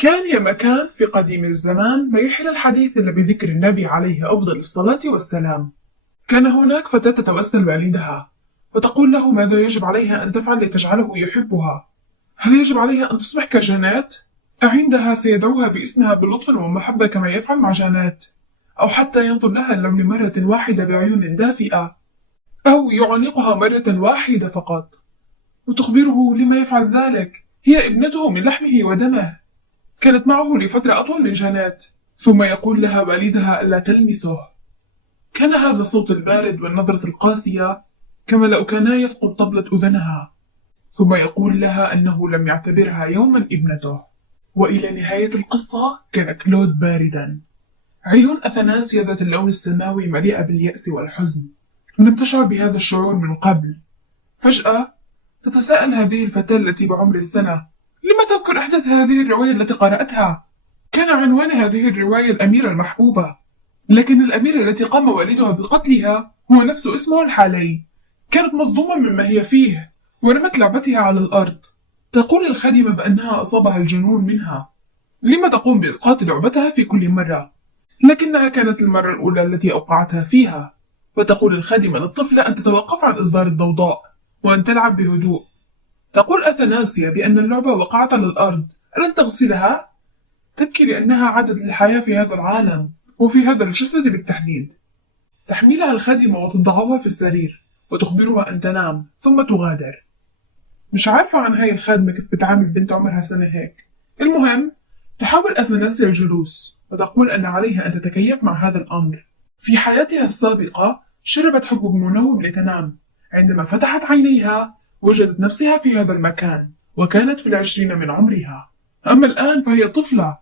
كان يا مكان في قديم الزمان ما يحل الحديث إلا بذكر النبي عليه أفضل الصلاة والسلام. كان هناك فتاة تتوسل والدها وتقول له ماذا يجب عليها أن تفعل لتجعله يحبها. هل يجب عليها أن تصبح كجنات؟ أعندها سيدعوها باسمها بلطف ومحبة كما يفعل مع جنات، أو حتى ينظر لها لو لمرة واحدة بعيون دافئة، أو يعانقها مرة واحدة فقط وتخبره لما يفعل ذلك، هي ابنته من لحمه ودمه، كانت معه لفترة أطول من جنات. ثم يقول لها والدها ألا تلمسه. كان هذا الصوت البارد والنظرة القاسية كما لو كانا يثقب طبلة أذنها. ثم يقول لها أنه لم يعتبرها يوما ابنته. وإلى نهاية القصة كان كلود باردا، عيون أثناسيا ذات اللون السماوي مليئة باليأس والحزن. لم تشعر بهذا الشعور من قبل. فجأة تتساءل هذه الفتاة التي بعمر السنة لما تذكر أحداث هذه الرواية التي قرأتها. كان عنوان هذه الرواية الأميرة المحبوبة، لكن الأميرة التي قام والدها بقتلها هو نفس اسمه الحالي. كانت مصدومة مما هي فيه ورمت لعبتها على الأرض. تقول الخادمة بأنها أصابها الجنون منها. لما تقوم بإسقاط لعبتها في كل مرة؟ لكنها كانت المرة الأولى التي أوقعتها فيها. وتقول الخادمة للطفلة أن تتوقف عن إصدار الضوضاء وأن تلعب بهدوء. تقول أثناسيا بأن اللعبة وقعت على الأرض. ألن تغسلها؟ تبكي لأنها عادت للحياة في هذا العالم وفي هذا الجسد بالتحديد. تحملها الخادمة وتضعها في السرير وتخبرها أن تنام ثم تغادر. مش عارفة عن هاي الخادمة كيف بتعامل بنت عمرها سنة هيك. المهم تحاول أثناسيا الجلوس وتقول أن عليها أن تتكيف مع هذا الأمر. في حياتها السابقة شربت حبوب منوم لتنام. عندما فتحت عينيها وجدت نفسها في هذا المكان وكانت في العشرين من عمرها. أما الآن فهي طفلة.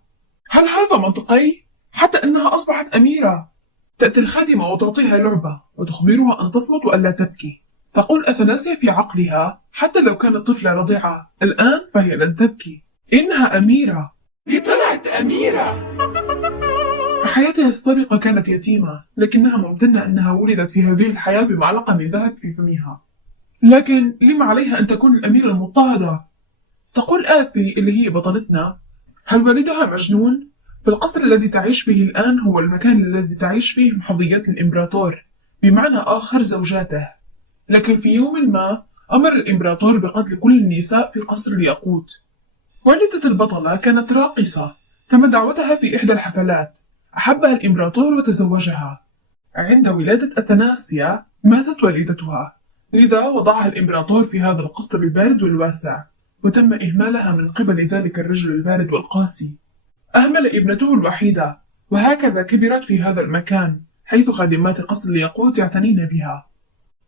هل هذا منطقي؟ حتى أنها أصبحت أميرة. تأتي الخادمة وتعطيها لعبة وتخبرها أن تصمت وألا تبكي. تقول أثناسيا في عقلها حتى لو كانت طفلة رضيعة الآن فهي لن تبكي، إنها أميرة. دي طلعت أميرة. في حياتها السابقة كانت يتيمة، لكنها ممتنة أنها ولدت في هذه الحياة بمعلقة من ذهب في فمها. لكن لما عليها أن تكون الأميرة المضطهدة؟ تقول آثي اللي هي بطلتنا هل والدها مجنون؟ في القصر الذي تعيش فيه الآن هو المكان الذي تعيش فيه محظيات الإمبراطور، بمعنى آخر زوجاته. لكن في يوم ما أمر الإمبراطور بقتل كل النساء في قصر الياقوت. والدة البطلة كانت راقصة، تم دعوتها في إحدى الحفلات. أحبها الإمبراطور وتزوجها. عند ولادة أثناسيا ماتت والدتها، لذا وضعها الإمبراطور في هذا القصر البارد والواسع، وتم إهمالها من قبل ذلك الرجل البارد والقاسي. أهمل ابنته الوحيدة، وهكذا كبرت في هذا المكان حيث خادمات قصر الياقوت يعتنين بها.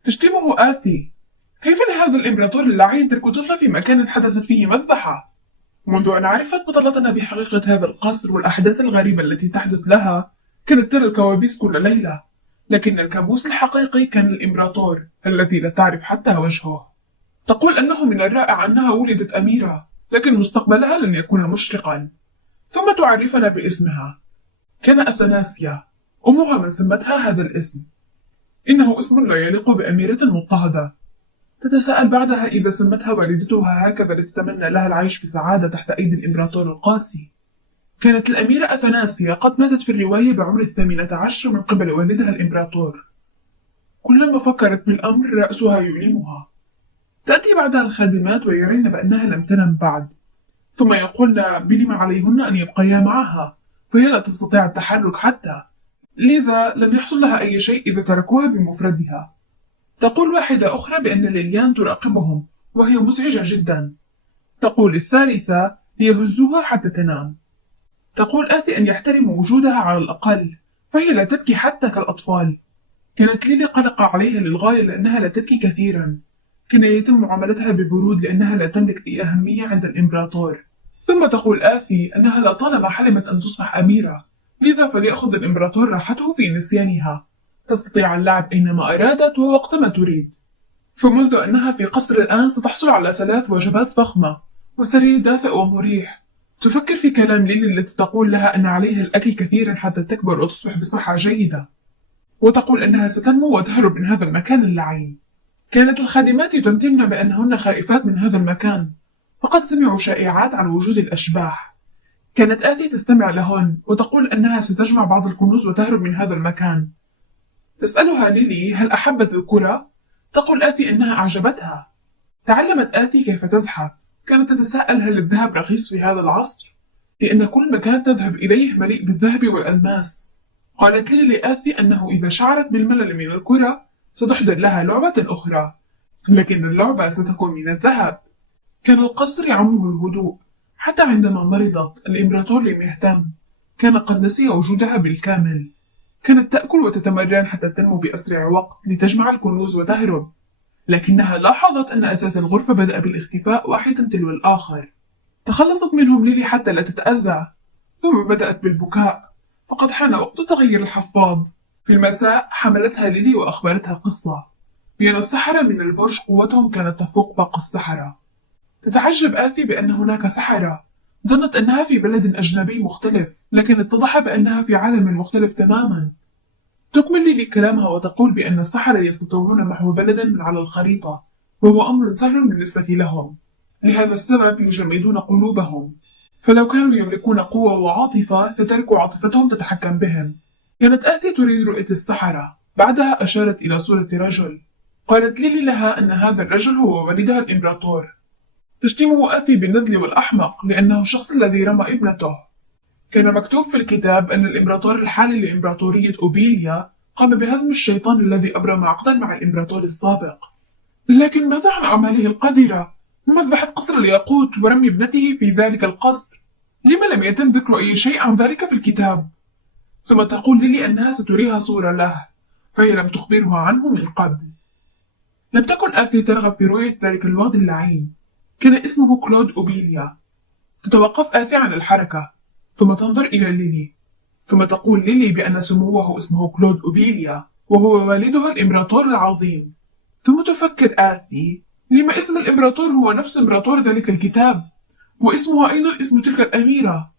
تشتمه آثي. كيف لهذا الإمبراطور اللعين ترك طفلة في مكان حدثت فيه مذبحة؟ منذ أن عرفت بطلتنا بحقيقة هذا القصر والأحداث الغريبة التي تحدث لها كانت ترى الكوابيس كل ليلة، لكن الكابوس الحقيقي كان الإمبراطور الذي لا تعرف حتى وجهه. تقول أنه من الرائع أنها ولدت أميرة، لكن مستقبلها لن يكون مشرقا. ثم تعرفنا باسمها. كان أثناسيا أمها من سمتها هذا الاسم. إنه اسم لا يليق بأميرة مضطهدة. تتساءل بعدها إذا سمتها والدتها هكذا لتتمنى لها العيش بسعادة تحت أيدي الإمبراطور القاسي. كانت الأميرة أثناسيا قد ماتت في الرواية بعمر 18 من قبل والدها الإمبراطور. كلما فكرت بالأمر رأسها يؤلمها. تأتي بعدها الخادمات ويرين بأنها لم تنم بعد، ثم يقولن بلم عليهن أن يبقيا معها، فهي لا تستطيع التحرك حتى، لذا لن يحصل لها أي شيء إذا تركوها بمفردها. تقول واحدة أخرى بأن ليليان تراقبهم وهي مزعجة جدا. تقول الثالثة ليهزوها حتى تنام. تقول آثي أن يحترموا وجودها على الأقل، فهي لا تبكي حتى كالأطفال. كانت ليلي قلقة عليها للغاية لأنها لا تبكي كثيرا. كان يتم معاملتها ببرود لأنها لا تملك أي أهمية عند الإمبراطور. ثم تقول آثي أنها لطالما حلمت أن تصبح أميرة، لذا فليأخذ الإمبراطور راحته في نسيانها. تستطيع اللعب أينما أرادت ووقتما تريد. فمنذ أنها في قصر الآن ستحصل على 3 وجبات فخمة وسرير دافئ ومريح. تفكر في كلام ليلي التي تقول لها أن عليها الأكل كثيرا حتى تكبر وتصبح بصحة جيدة، وتقول أنها ستنمو وتهرب من هذا المكان اللعين. كانت الخادمات يتمتمن بأنهن خائفات من هذا المكان، فقد سمعوا شائعات عن وجود الأشباح. كانت آتي تستمع لهن وتقول أنها ستجمع بعض الكنوز وتهرب من هذا المكان. تسألها ليلي هل أحبت الكرة؟ تقول آتي أنها أعجبتها. تعلمت آتي كيف تزحف. كانت تتساءل هل الذهب رخيص في هذا العصر؟ لأن كل مكان تذهب إليه مليء بالذهب والألماس. قالت ليلي لآتي أنه إذا شعرت بالملل من الكرة ستحضر لها لعبة أخرى، لكن اللعبة ستكون من الذهب. كان القصر يعمه الهدوء، حتى عندما مرضت الإمبراطور لم يهتم. كان قد نسي وجودها بالكامل. كانت تأكل وتتمرن حتى تنمو بأسرع وقت لتجمع الكنوز وتهرب، لكنها لاحظت أن أثاث الغرفة بدأ بالاختفاء واحدا تلو الآخر. تخلصت منهم ليلي حتى لا تتأذى، ثم بدأت بالبكاء، فقد حان وقت تغيير الحفاض. في المساء حملتها ليلي وأخبرتها قصة بأن السحرة من البرج قوتهم كانت تفوق باقي السحرة. تتعجب آثي بأن هناك سحرة. ظنت أنها في بلد أجنبي مختلف، لكن اتضح بأنها في عالم مختلف تماما. تكمل ليلي كلامها وتقول بأن السحرة يستطيعون محو بلدا من على الخريطة، وهو أمر سهل بالنسبة لهم. لهذا السبب يجمدون قلوبهم، فلو كانوا يملكون قوة وعاطفة لتركوا عاطفتهم تتحكم بهم. كانت آتي تريد رؤية السحرة. بعدها أشارت إلى صورة رجل. قالت ليلي لها أن هذا الرجل هو والدها الإمبراطور. تشتمه آتي بالنذل والأحمق لأنه الشخص الذي رمى ابنته. كان مكتوب في الكتاب أن الإمبراطور الحالي لإمبراطورية أوبيليا قام بهزم الشيطان الذي أبرم عقدا مع الإمبراطور السابق. لكن ماذا عن أعماله القذرة؟ مذبحة قصر الياقوت ورمي ابنته في ذلك القصر. لما لم يتم ذكر أي شيء عن ذلك في الكتاب؟ ثم تقول ليلي أنها ستريها صورة له، فهي لم تخبرها عنه من قبل. لم تكن آثي ترغب في رؤية ذلك الواد اللعين. كان اسمه كلود أوبيليا. تتوقف آثي عن الحركة، ثم تنظر إلى ليلي، ثم تقول ليلي بأن سموه اسمه كلود أوبيليا، وهو والدها الإمبراطور العظيم. ثم تفكر آثي لما اسم الإمبراطور هو نفس إمبراطور ذلك الكتاب، واسمها أيضا اسم تلك الأميرة.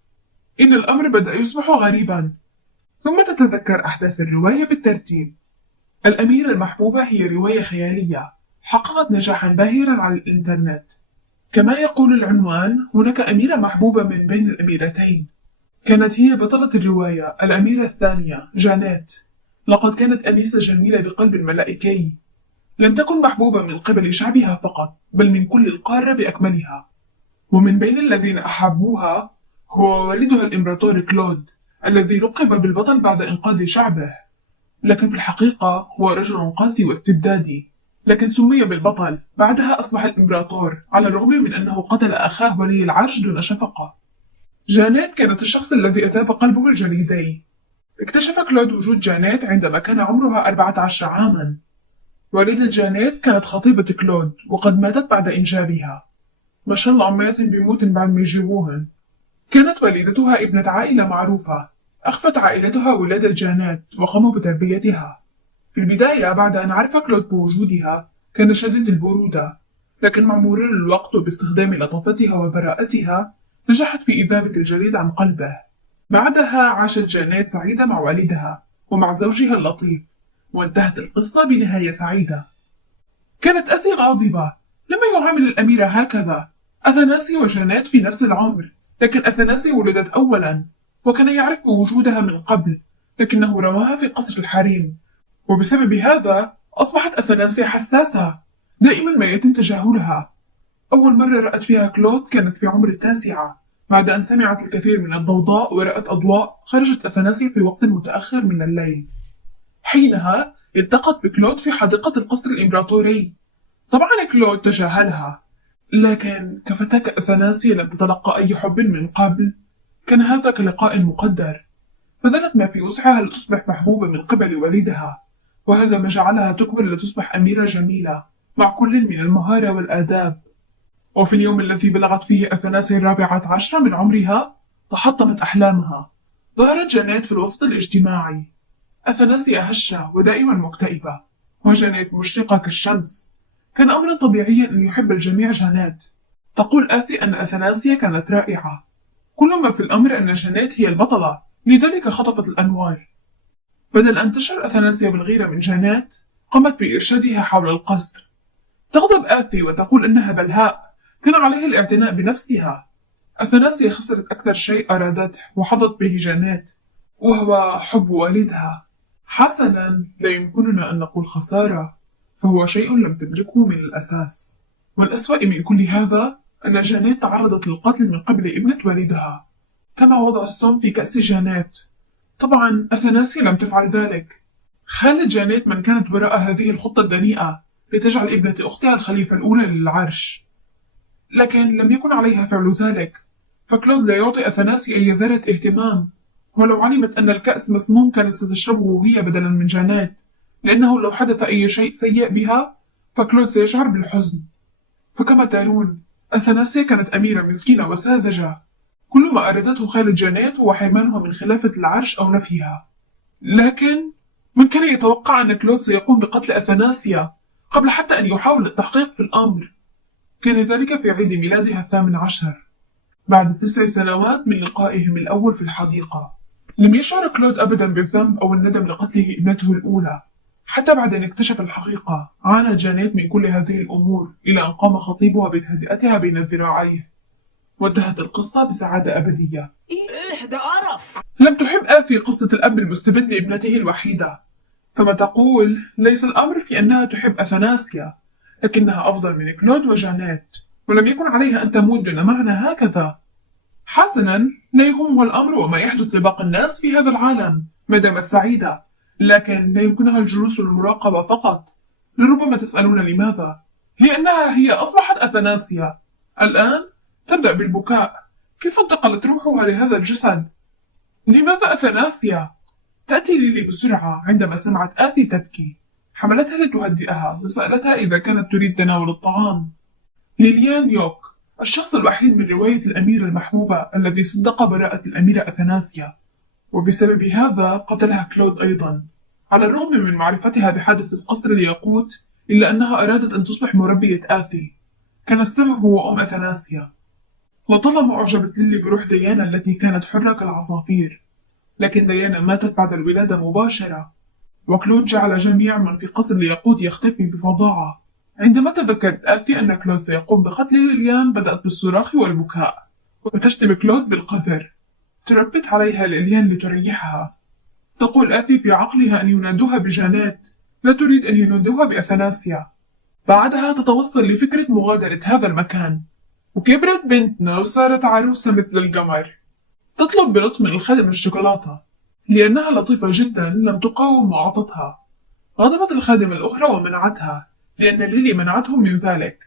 إن الأمر بدأ يصبح غريبا. ثم تتذكر أحداث الرواية بالترتيب. الأميرة المحبوبة هي رواية خيالية حققت نجاحا باهرا على الإنترنت. كما يقول العنوان، هناك أميرة محبوبة من بين الأميرتين. كانت هي بطلة الرواية الأميرة الثانية جانيت. لقد كانت أنيسة جميلة بقلب ملائكي. لم تكن محبوبة من قبل شعبها فقط، بل من كل القارة بأكملها. ومن بين الذين أحبوها هو والدها الإمبراطور كلود، الذي لقب بالبطل بعد إنقاذ شعبه. لكن في الحقيقة هو رجل قاسي واستبدادي، لكن سمي بالبطل. بعدها أصبح الإمبراطور، على الرغم من أنه قتل أخاه ولي العرش دون شفقة. جانيت كانت الشخص الذي أذاب قلبه الجليدي. اكتشف كلود وجود جانيت عندما كان عمرها 14 عاما. والدة جانيت كانت خطيبة كلود، وقد ماتت بعد إنجابها. ما شاء الله عمالة بيموتن بعد ما يجيبوهن. كانت والدتها ابنة عائلة معروفة. أخفت عائلتها ولادة جانيت وقاموا بتربيتها. في البداية بعد أن عرف كلود بوجودها كان شديد البرودة، لكن مع مرور الوقت وباستخدام لطافتها وبراءتها نجحت في إذابة الجليد عن قلبه. بعدها عاشت جانيت سعيدة مع والدها ومع زوجها اللطيف، وانتهت القصة بنهاية سعيدة. كانت أثي غاضبة. لما يعامل الأميرة هكذا؟ أثناسي وجانيت في نفس العمر، لكن أثناسي ولدت أولا وكان يعرف بوجودها من قبل، لكنه رماها في قصر الحريم، وبسبب هذا أصبحت أثناسي حساسة. دائما ما يتم تجاهلها. أول مرة رأت فيها كلود كانت في عمر 9. بعد أن سمعت الكثير من الضوضاء ورأت أضواء خرجت أثناسي في وقت متأخر من الليل. حينها التقت بكلود في حديقة القصر الإمبراطوري. طبعا كلود تجاهلها، لكن كفتاة كأثناسي لم تتلقى أي حب من قبل. كان هذا كلقاء مقدر. بذلت ما في وسعها لتصبح محبوبة من قبل والدها، وهذا ما جعلها تكبر لتصبح أميرة جميلة مع كل من المهارة والآداب. وفي اليوم الذي بلغت فيه أثناسي 14 من عمرها تحطمت أحلامها. ظهرت جانيت في الوسط الاجتماعي. أثناسي هشة ودائما مكتئبة، وجانيت مشرقة كالشمس. كان أمرا طبيعيا أن يحب الجميع جانيت. تقول آثي أن أثناسيا كانت رائعة. كل ما في الأمر أن جانيت هي البطلة، لذلك خطفت الأنوار. بدل أن تشعر أثناسيا بالغيرة من جانيت قامت بإرشادها حول القصر. تغضب آثي وتقول أنها بلهاء، كان عليها الاعتناء بنفسها. أثناسيا خسرت أكثر شيء أرادته وحظت به جانيت، وهو حب والدها. حسناً، لا يمكننا أن نقول خسارة، فهو شيء لم تملكه من الأساس. والأسوأ من كل هذا أن جانيت تعرضت للقتل من قبل ابنة والدها. تم وضع السم في كأس جانيت. طبعاً أثناسيا لم تفعل ذلك. خالة جانيت من كانت وراء هذه الخطة الدنيئة لتجعل ابنة أختها الخليفة الأولى للعرش، لكن لم يكن عليها فعل ذلك، فكلود لا يعطي أثناسي أي ذرة اهتمام. ولو علمت أن الكأس مسموم كانت ستشربه هي بدلا من جانيت، لأنه لو حدث أي شيء سيء بها فكلود سيشعر بالحزن. فكما ترون، أثناسيا كانت أميرة مسكينة وساذجة. كل ما أرادته خالة جانيت هو حرمانها من خلافة العرش أو نفيها. لكن من كان يتوقع أن كلود سيقوم بقتل أثناسيا قبل حتى أن يحاول التحقيق في الأمر؟ كان ذلك في عيد ميلادها 18 بعد 9 سنوات من لقائهم الأول في الحديقة. لم يشعر كلود أبدا بالذنب أو الندم لقتله ابنته الأولى. حتى بعد أن اكتشف الحقيقة عانت جانيت من كل هذه الأمور إلى أن قام خطيبها بتهدئتها بين ذراعيه، وانتهت القصة بسعادة أبدية. إيه ده قرف! لم تحب آثي قصة الأب المستبد لابنته الوحيدة، فما تقول ليس الأمر في أنها تحب أثناسيا، لكنها أفضل من كلود وجانيت، ولم يكن عليها أن تموت دون معنى هكذا. حسناً، لا يهمها الأمر وما يحدث لباقي الناس في هذا العالم ما دامت سعيدة، لكن لا يمكنها الجلوس والمراقبة فقط. لربما تسألون لماذا؟ لأنها هي أصبحت أثناسيا. الآن تبدأ بالبكاء. كيف انتقلت روحها لهذا الجسد؟ لماذا أثناسيا؟ تأتي ليلي بسرعة عندما سمعت آثي تبكي. حملتها لتهدئها وسألتها إذا كانت تريد تناول الطعام. ليليان يوك، الشخص الوحيد من رواية الأميرة المحبوبة الذي صدق براءة الأميرة أثناسيا، وبسبب هذا قتلها كلود أيضا. على الرغم من معرفتها بحادث القصر الياقوت، إلا أنها أرادت أن تصبح مربية آثي. كان السبب هو أثناسيا. وطالما أعجبت ليلي بروح ديانا التي كانت حرة كالعصافير، لكن ديانا ماتت بعد الولادة مباشرة، وكلود جعل جميع من في قصر الياقوت يختفي بفظاعة. عندما تذكرت آثي أن كلود سيقوم بقتل ليليان بدأت بالصراخ والبكاء، وتشتم كلود بالقذر. تربت عليها ليليان لتريحها. تقول آثي في عقلها أن ينادوها بجانيت، لا تريد أن ينادوها بأثناسيا. بعدها تتوصل لفكرة مغادرة هذا المكان، وكبرت بنتنا وصارت عروسة مثل القمر. تطلب بلطف من الخادم الشوكولاتة لأنها لطيفة جدا، لم تقاوم وأعطتها. غضبت الخادمة الأخرى ومنعتها لأن ليلي منعتهم من ذلك،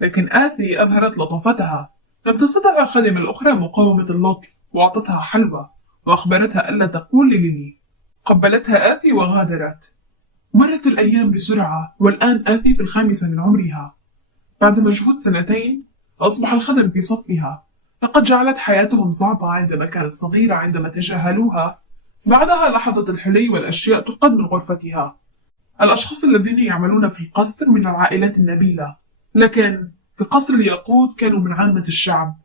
لكن آثي أظهرت لطافتها. لم تستطع الخادمة الأخرى مقاومة اللطف وأعطتها حلوى وأخبرتها ألا تقول لليلي. قبلتها آثي وغادرت. مرت الأيام بسرعة، والآن آثي في 5 من عمرها. بعد مجهود 2 أصبح الخدم في صفها. لقد جعلت حياتهم صعبة عندما كانت صغيرة عندما تجاهلوها. بعدها لاحظت الحلي والأشياء تفقد من غرفتها. الأشخاص الذين يعملون في القصر من العائلات النبيلة، لكن في قصر الياقوت كانوا من عامة الشعب.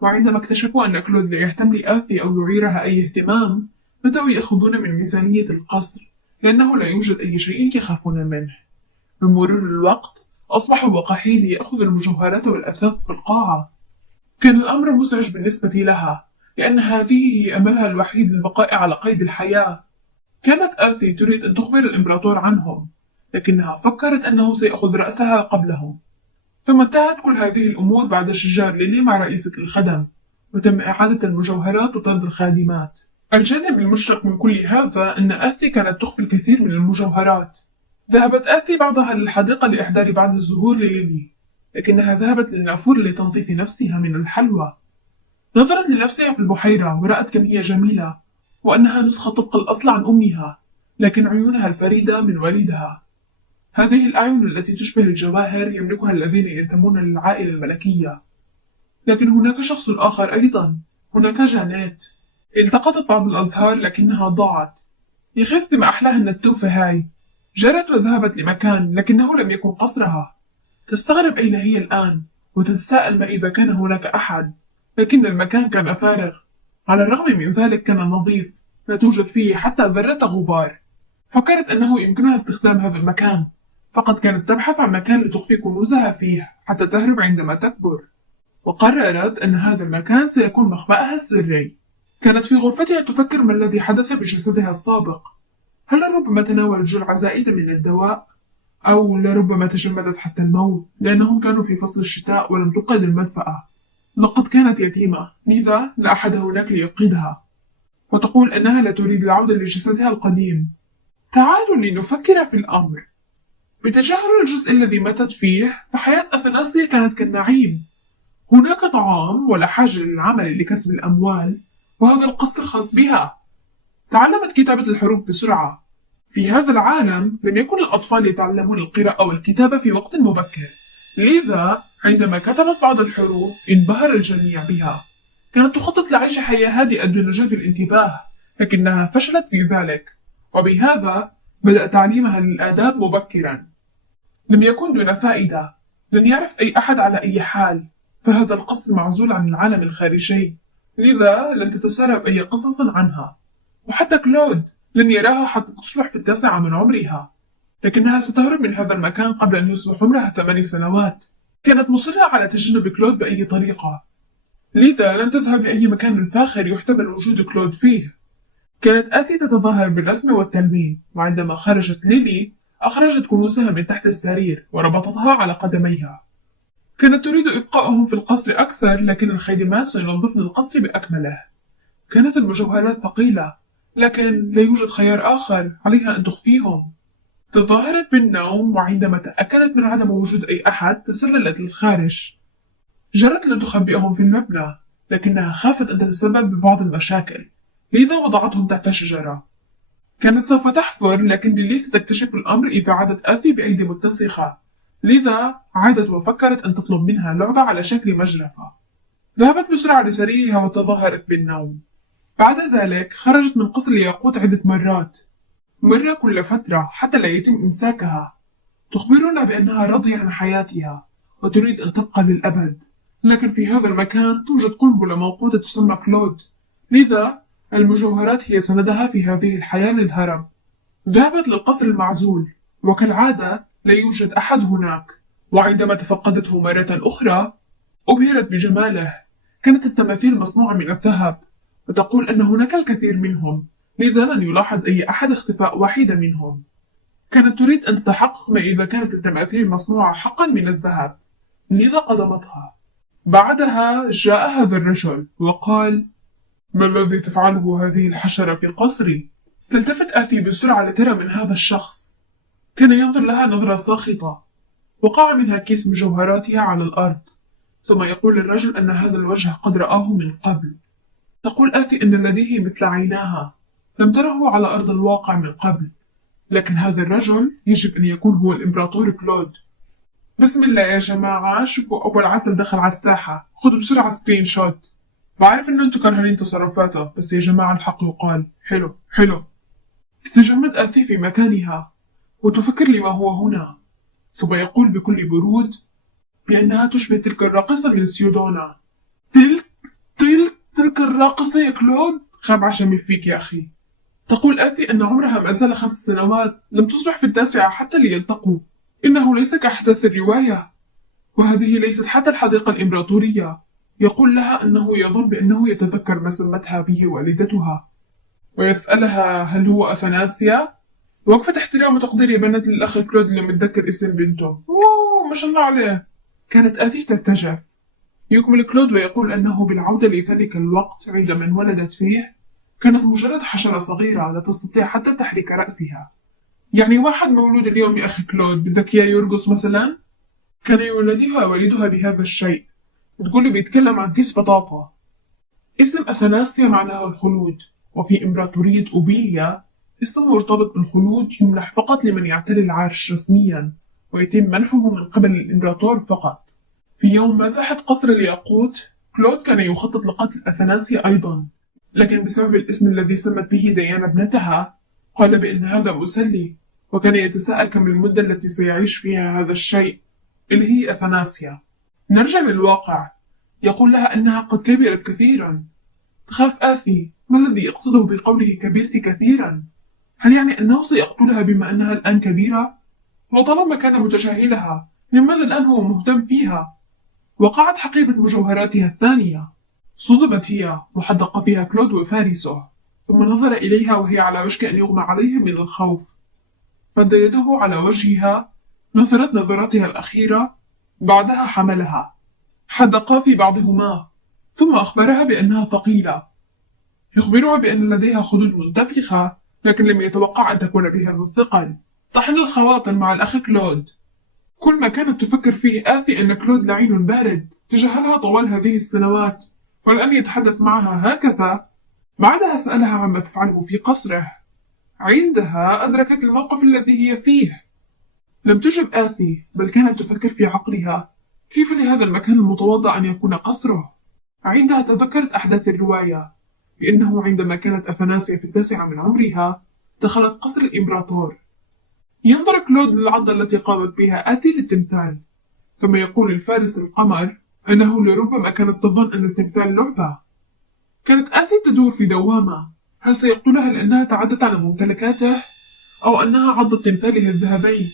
وعندما اكتشفوا أن كلود لا يهتم لآثي أو يعيرها أي اهتمام، بدأوا يأخذون من ميزانية القصر، لأنه لا يوجد أي شيء يخافون منه. بمرور الوقت أصبح وقحيل يأخذ المجوهرات والأثاث في القاعة. كان الأمر مزعج بالنسبة لها، لأن هذه هي أملها الوحيد للبقاء على قيد الحياة. كانت آثي تريد أن تخبر الإمبراطور عنهم، لكنها فكرت أنه سيأخذ رأسها قبلهم. ثم انتهت كل هذه الأمور بعد شجار ليلي مع رئيسة الخدم، وتم إعادة المجوهرات وطرد الخادمات. الجانب المشرق من كل هذا أن آثي كانت تخفي الكثير من المجوهرات. ذهبت آثي بعضها للحديقة لإحضار بعض الزهور لليلي، لكنها ذهبت للنافورة لتنظيف نفسها من الحلوى. نظرت لنفسها في البحيرة ورأت كم هي جميلة، وأنها نسخة طبق الأصل عن أمها، لكن عيونها الفريدة من والدها. هذه الأعين التي تشبه الجواهر يملكها الذين ينتمون للعائلة الملكية. لكن هناك شخص آخر أيضا، هناك جانيت. التقطت بعض الأزهار لكنها ضاعت. يخست ما أحلاها النتوفة هاي. جرت وذهبت لمكان لكنه لم يكن قصرها. تستغرب أين هي الآن، وتتساءل ما إذا كان هناك أحد، لكن المكان كان فارغ. على الرغم من ذلك كان نظيف، لا توجد فيه حتى ذرة غبار. فكرت أنه يمكنها استخدام هذا المكان، فقد كانت تبحث عن مكان لتخفي كنوزها فيه حتى تهرب عندما تكبر. وقررت أن هذا المكان سيكون مخبأها السري. كانت في غرفتها تفكر ما الذي حدث بجسدها السابق. هل لربما تناولت جرعة زائدة من الدواء؟ أو لربما تجمدت حتى الموت، لأنهم كانوا في فصل الشتاء ولم تقد المدفأة. لقد كانت يتيمة، لذا لا أحد هناك ليقيدها. وتقول أنها لا تريد العودة لجسدها القديم. تعالوا لنفكر في الأمر. بتجاهل الجزء الذي ماتت فيه، فحياة أثناسيا كانت كالنعيم. هناك طعام ولا حاجة للعمل لكسب الأموال، وهذا القصر الخاص بها. تعلمت كتابة الحروف بسرعة. في هذا العالم لم يكن الأطفال يتعلمون القراءة والكتابة في وقت مبكر، لذا عندما كتبت بعض الحروف انبهر الجميع بها. كانت تخطط لعيش حياة هادئة دون جلب الانتباه، لكنها فشلت في ذلك، وبهذا بدأ تعليمها للآداب مبكرا. لم يكن دون فائدة، لن يعرف أي أحد على أي حال، فهذا القصر معزول عن العالم الخارجي، لذا لن تتسرب أي قصص عنها. وحتى كلود لن يراها حتى تصبح في 9 من عمرها، لكنها ستهرب من هذا المكان قبل أن يصبح عمرها 8 سنوات. كانت مصرة على تجنب كلود بأي طريقة، لذا لن تذهب لأي مكان فاخر يحتمل وجود كلود فيه. كانت آثي تتظاهر بالرسم والتلوين، وعندما خرجت ليلي أخرجت كنوزها من تحت السرير وربطتها على قدميها. كانت تريد إبقائهم في القصر أكثر، لكن الخادمات سينظفن القصر بأكمله. كانت المجوهرات ثقيلة، لكن لا يوجد خيار آخر، عليها أن تخفيهم. تظاهرت بالنوم، وعندما تأكدت من عدم وجود أي أحد تسللت للخارج. جرت لتخبئهم في المبنى، لكنها خافت أن تتسبب ببعض المشاكل، لذا وضعتهم تحت شجرة. كانت سوف تحفر، لكن ليلي ستكتشف الأمر إذا عادت آثي بأيدي متسخة، لذا عادت وفكرت أن تطلب منها لعبة على شكل مجرفة. ذهبت بسرعة لسريرها وتظاهرت بالنوم. بعد ذلك خرجت من قصر الياقوت عدة مرات، مرة كل فترة حتى لا يتم إمساكها. تخبرنا بأنها راضية عن حياتها وتريد أن تبقى للأبد، لكن في هذا المكان توجد قنبلة موقوتة تسمى كلود، لذا المجوهرات هي سندها في هذه الحياة للهرب. ذهبت للقصر المعزول، وكالعادة لا يوجد أحد هناك، وعندما تفقدته مرة أخرى أبهرت بجماله. كانت التماثيل مصنوعة من الذهب، وتقول أن هناك الكثير منهم، لذا لن يلاحظ أي أحد اختفاء واحدة منهم. كانت تريد أن تتحقق ما إذا كانت التماثيل مصنوعة حقا من الذهب، لذا قدمتها. بعدها جاء هذا الرجل وقال: ما الذي تفعله هذه الحشرة في قصري؟ تلتفت آثي بسرعة لترى من هذا الشخص. كان ينظر لها نظرة ساخطة. وقع منها كيس مجوهراتها على الأرض، ثم يقول الرجل أن هذا الوجه قد رآه من قبل. تقول آثي أن لديه مثل عيناها، لم تره على أرض الواقع من قبل، لكن هذا الرجل يجب أن يكون هو الإمبراطور كلود. بسم الله يا جماعة، شوفوا أول عسل دخل على الساحة، خذوا بسرعة سكرين شوت. بعرف إن أنتوا كرهانين تصرفاته، بس يا جماعة الحق يقال، حلو حلو. تتجمد آثي في مكانها وتفكر لما هو هنا، ثم يقول بكل برود بأنها تشبه تلك الراقصة من سيودونا. تلك الراقصة يا كلود؟ خاب عشمي فيك يا أخي. تقول آثي أن عمرها ما زال 5 سنوات، لم تصبح في 9 حتى ليلتقوا. إنه ليس كأحداث الرواية، وهذه ليست حتى الحديقة الإمبراطورية. يقول لها أنه يظن بأنه يتذكر ما سمتها به والدتها، ويسألها هل هو أثناسيا؟ وقفة احترام وتقدير يا بنات للأخ كلود اللي متذكر اسم بنته. أوه ما شاء الله عليه. كانت آثي ترتجف. يكمل كلود ويقول أنه بالعودة لذلك الوقت عندما انولدت فيه كانت مجرد حشرة صغيرة لا تستطيع حتى تحريك رأسها. يعني واحد مولود اليوم يا أخي كلود بدك إياه يرقص مثلا؟ كان يولدها والدها بهذا الشيء. تقول لي بيتكلم عن كيس بطاطا. اسم أثناسيا معناه الخلود، وفي إمبراطورية أوبيليا اسم مرتبط بالخلود يمنح فقط لمن يعتلي العرش رسميا، ويتم منحه من قبل الإمبراطور فقط. في يوم ما فتحت قصر الياقوت، كلود كان يخطط لقتل أثناسيا أيضا، لكن بسبب الاسم الذي سمت به ديانا ابنتها قال بأن هذا مسلي، وكان يتساءل كم المدة التي سيعيش فيها هذا الشيء اللي هي أثناسيا. نرجع للواقع. يقول لها أنها قد كبرت كثيرا. تخاف آثي. ما الذي يقصده بقوله كبرت كثيرا؟ هل يعني أنه سيقتلها بما أنها الآن كبيرة؟ وطالما كان متجاهلها، لماذا الآن هو مهتم فيها؟ وقعت حقيبة مجوهراتها الثانية. صدمت هي وحدق فيها كلود وفارسه، ثم نظر إليها وهي على وشك أن يغمى عليهم من الخوف. مد يده على وجهها، نثرت نظراتها الأخيرة، بعدها حملها. حدقا في بعضهما، ثم أخبرها بأنها ثقيلة. يخبرها بأن لديها خدود منتفخة، لكن لم يتوقع أن تكون بهذا الثقل. طحن الخواطر مع الأخ كلود. كل ما كانت تفكر فيه آثي أن كلود لعين بارد تجاهلها طوال هذه السنوات، والآن يتحدث معها هكذا. بعدها سألها عما تفعله في قصره. عندها أدركت الموقف الذي هي فيه. لم تجب آثي، بل كانت تفكر في عقلها كيف لهذا المكان المتواضع أن يكون قصره. عندها تذكرت أحداث الرواية، بأنه عندما كانت أفناسيا في 9 من عمرها دخلت قصر الإمبراطور. ينظر كلود للعضة التي قامت بها آتي للتمثال، ثم يقول الفارس القمر أنه لربما كانت تظن أن التمثال لعبة. كانت آتي تدور في دوامة، هل سيقتلها لأنها تعدت على ممتلكاته، أو أنها عضت تمثاله الذهبي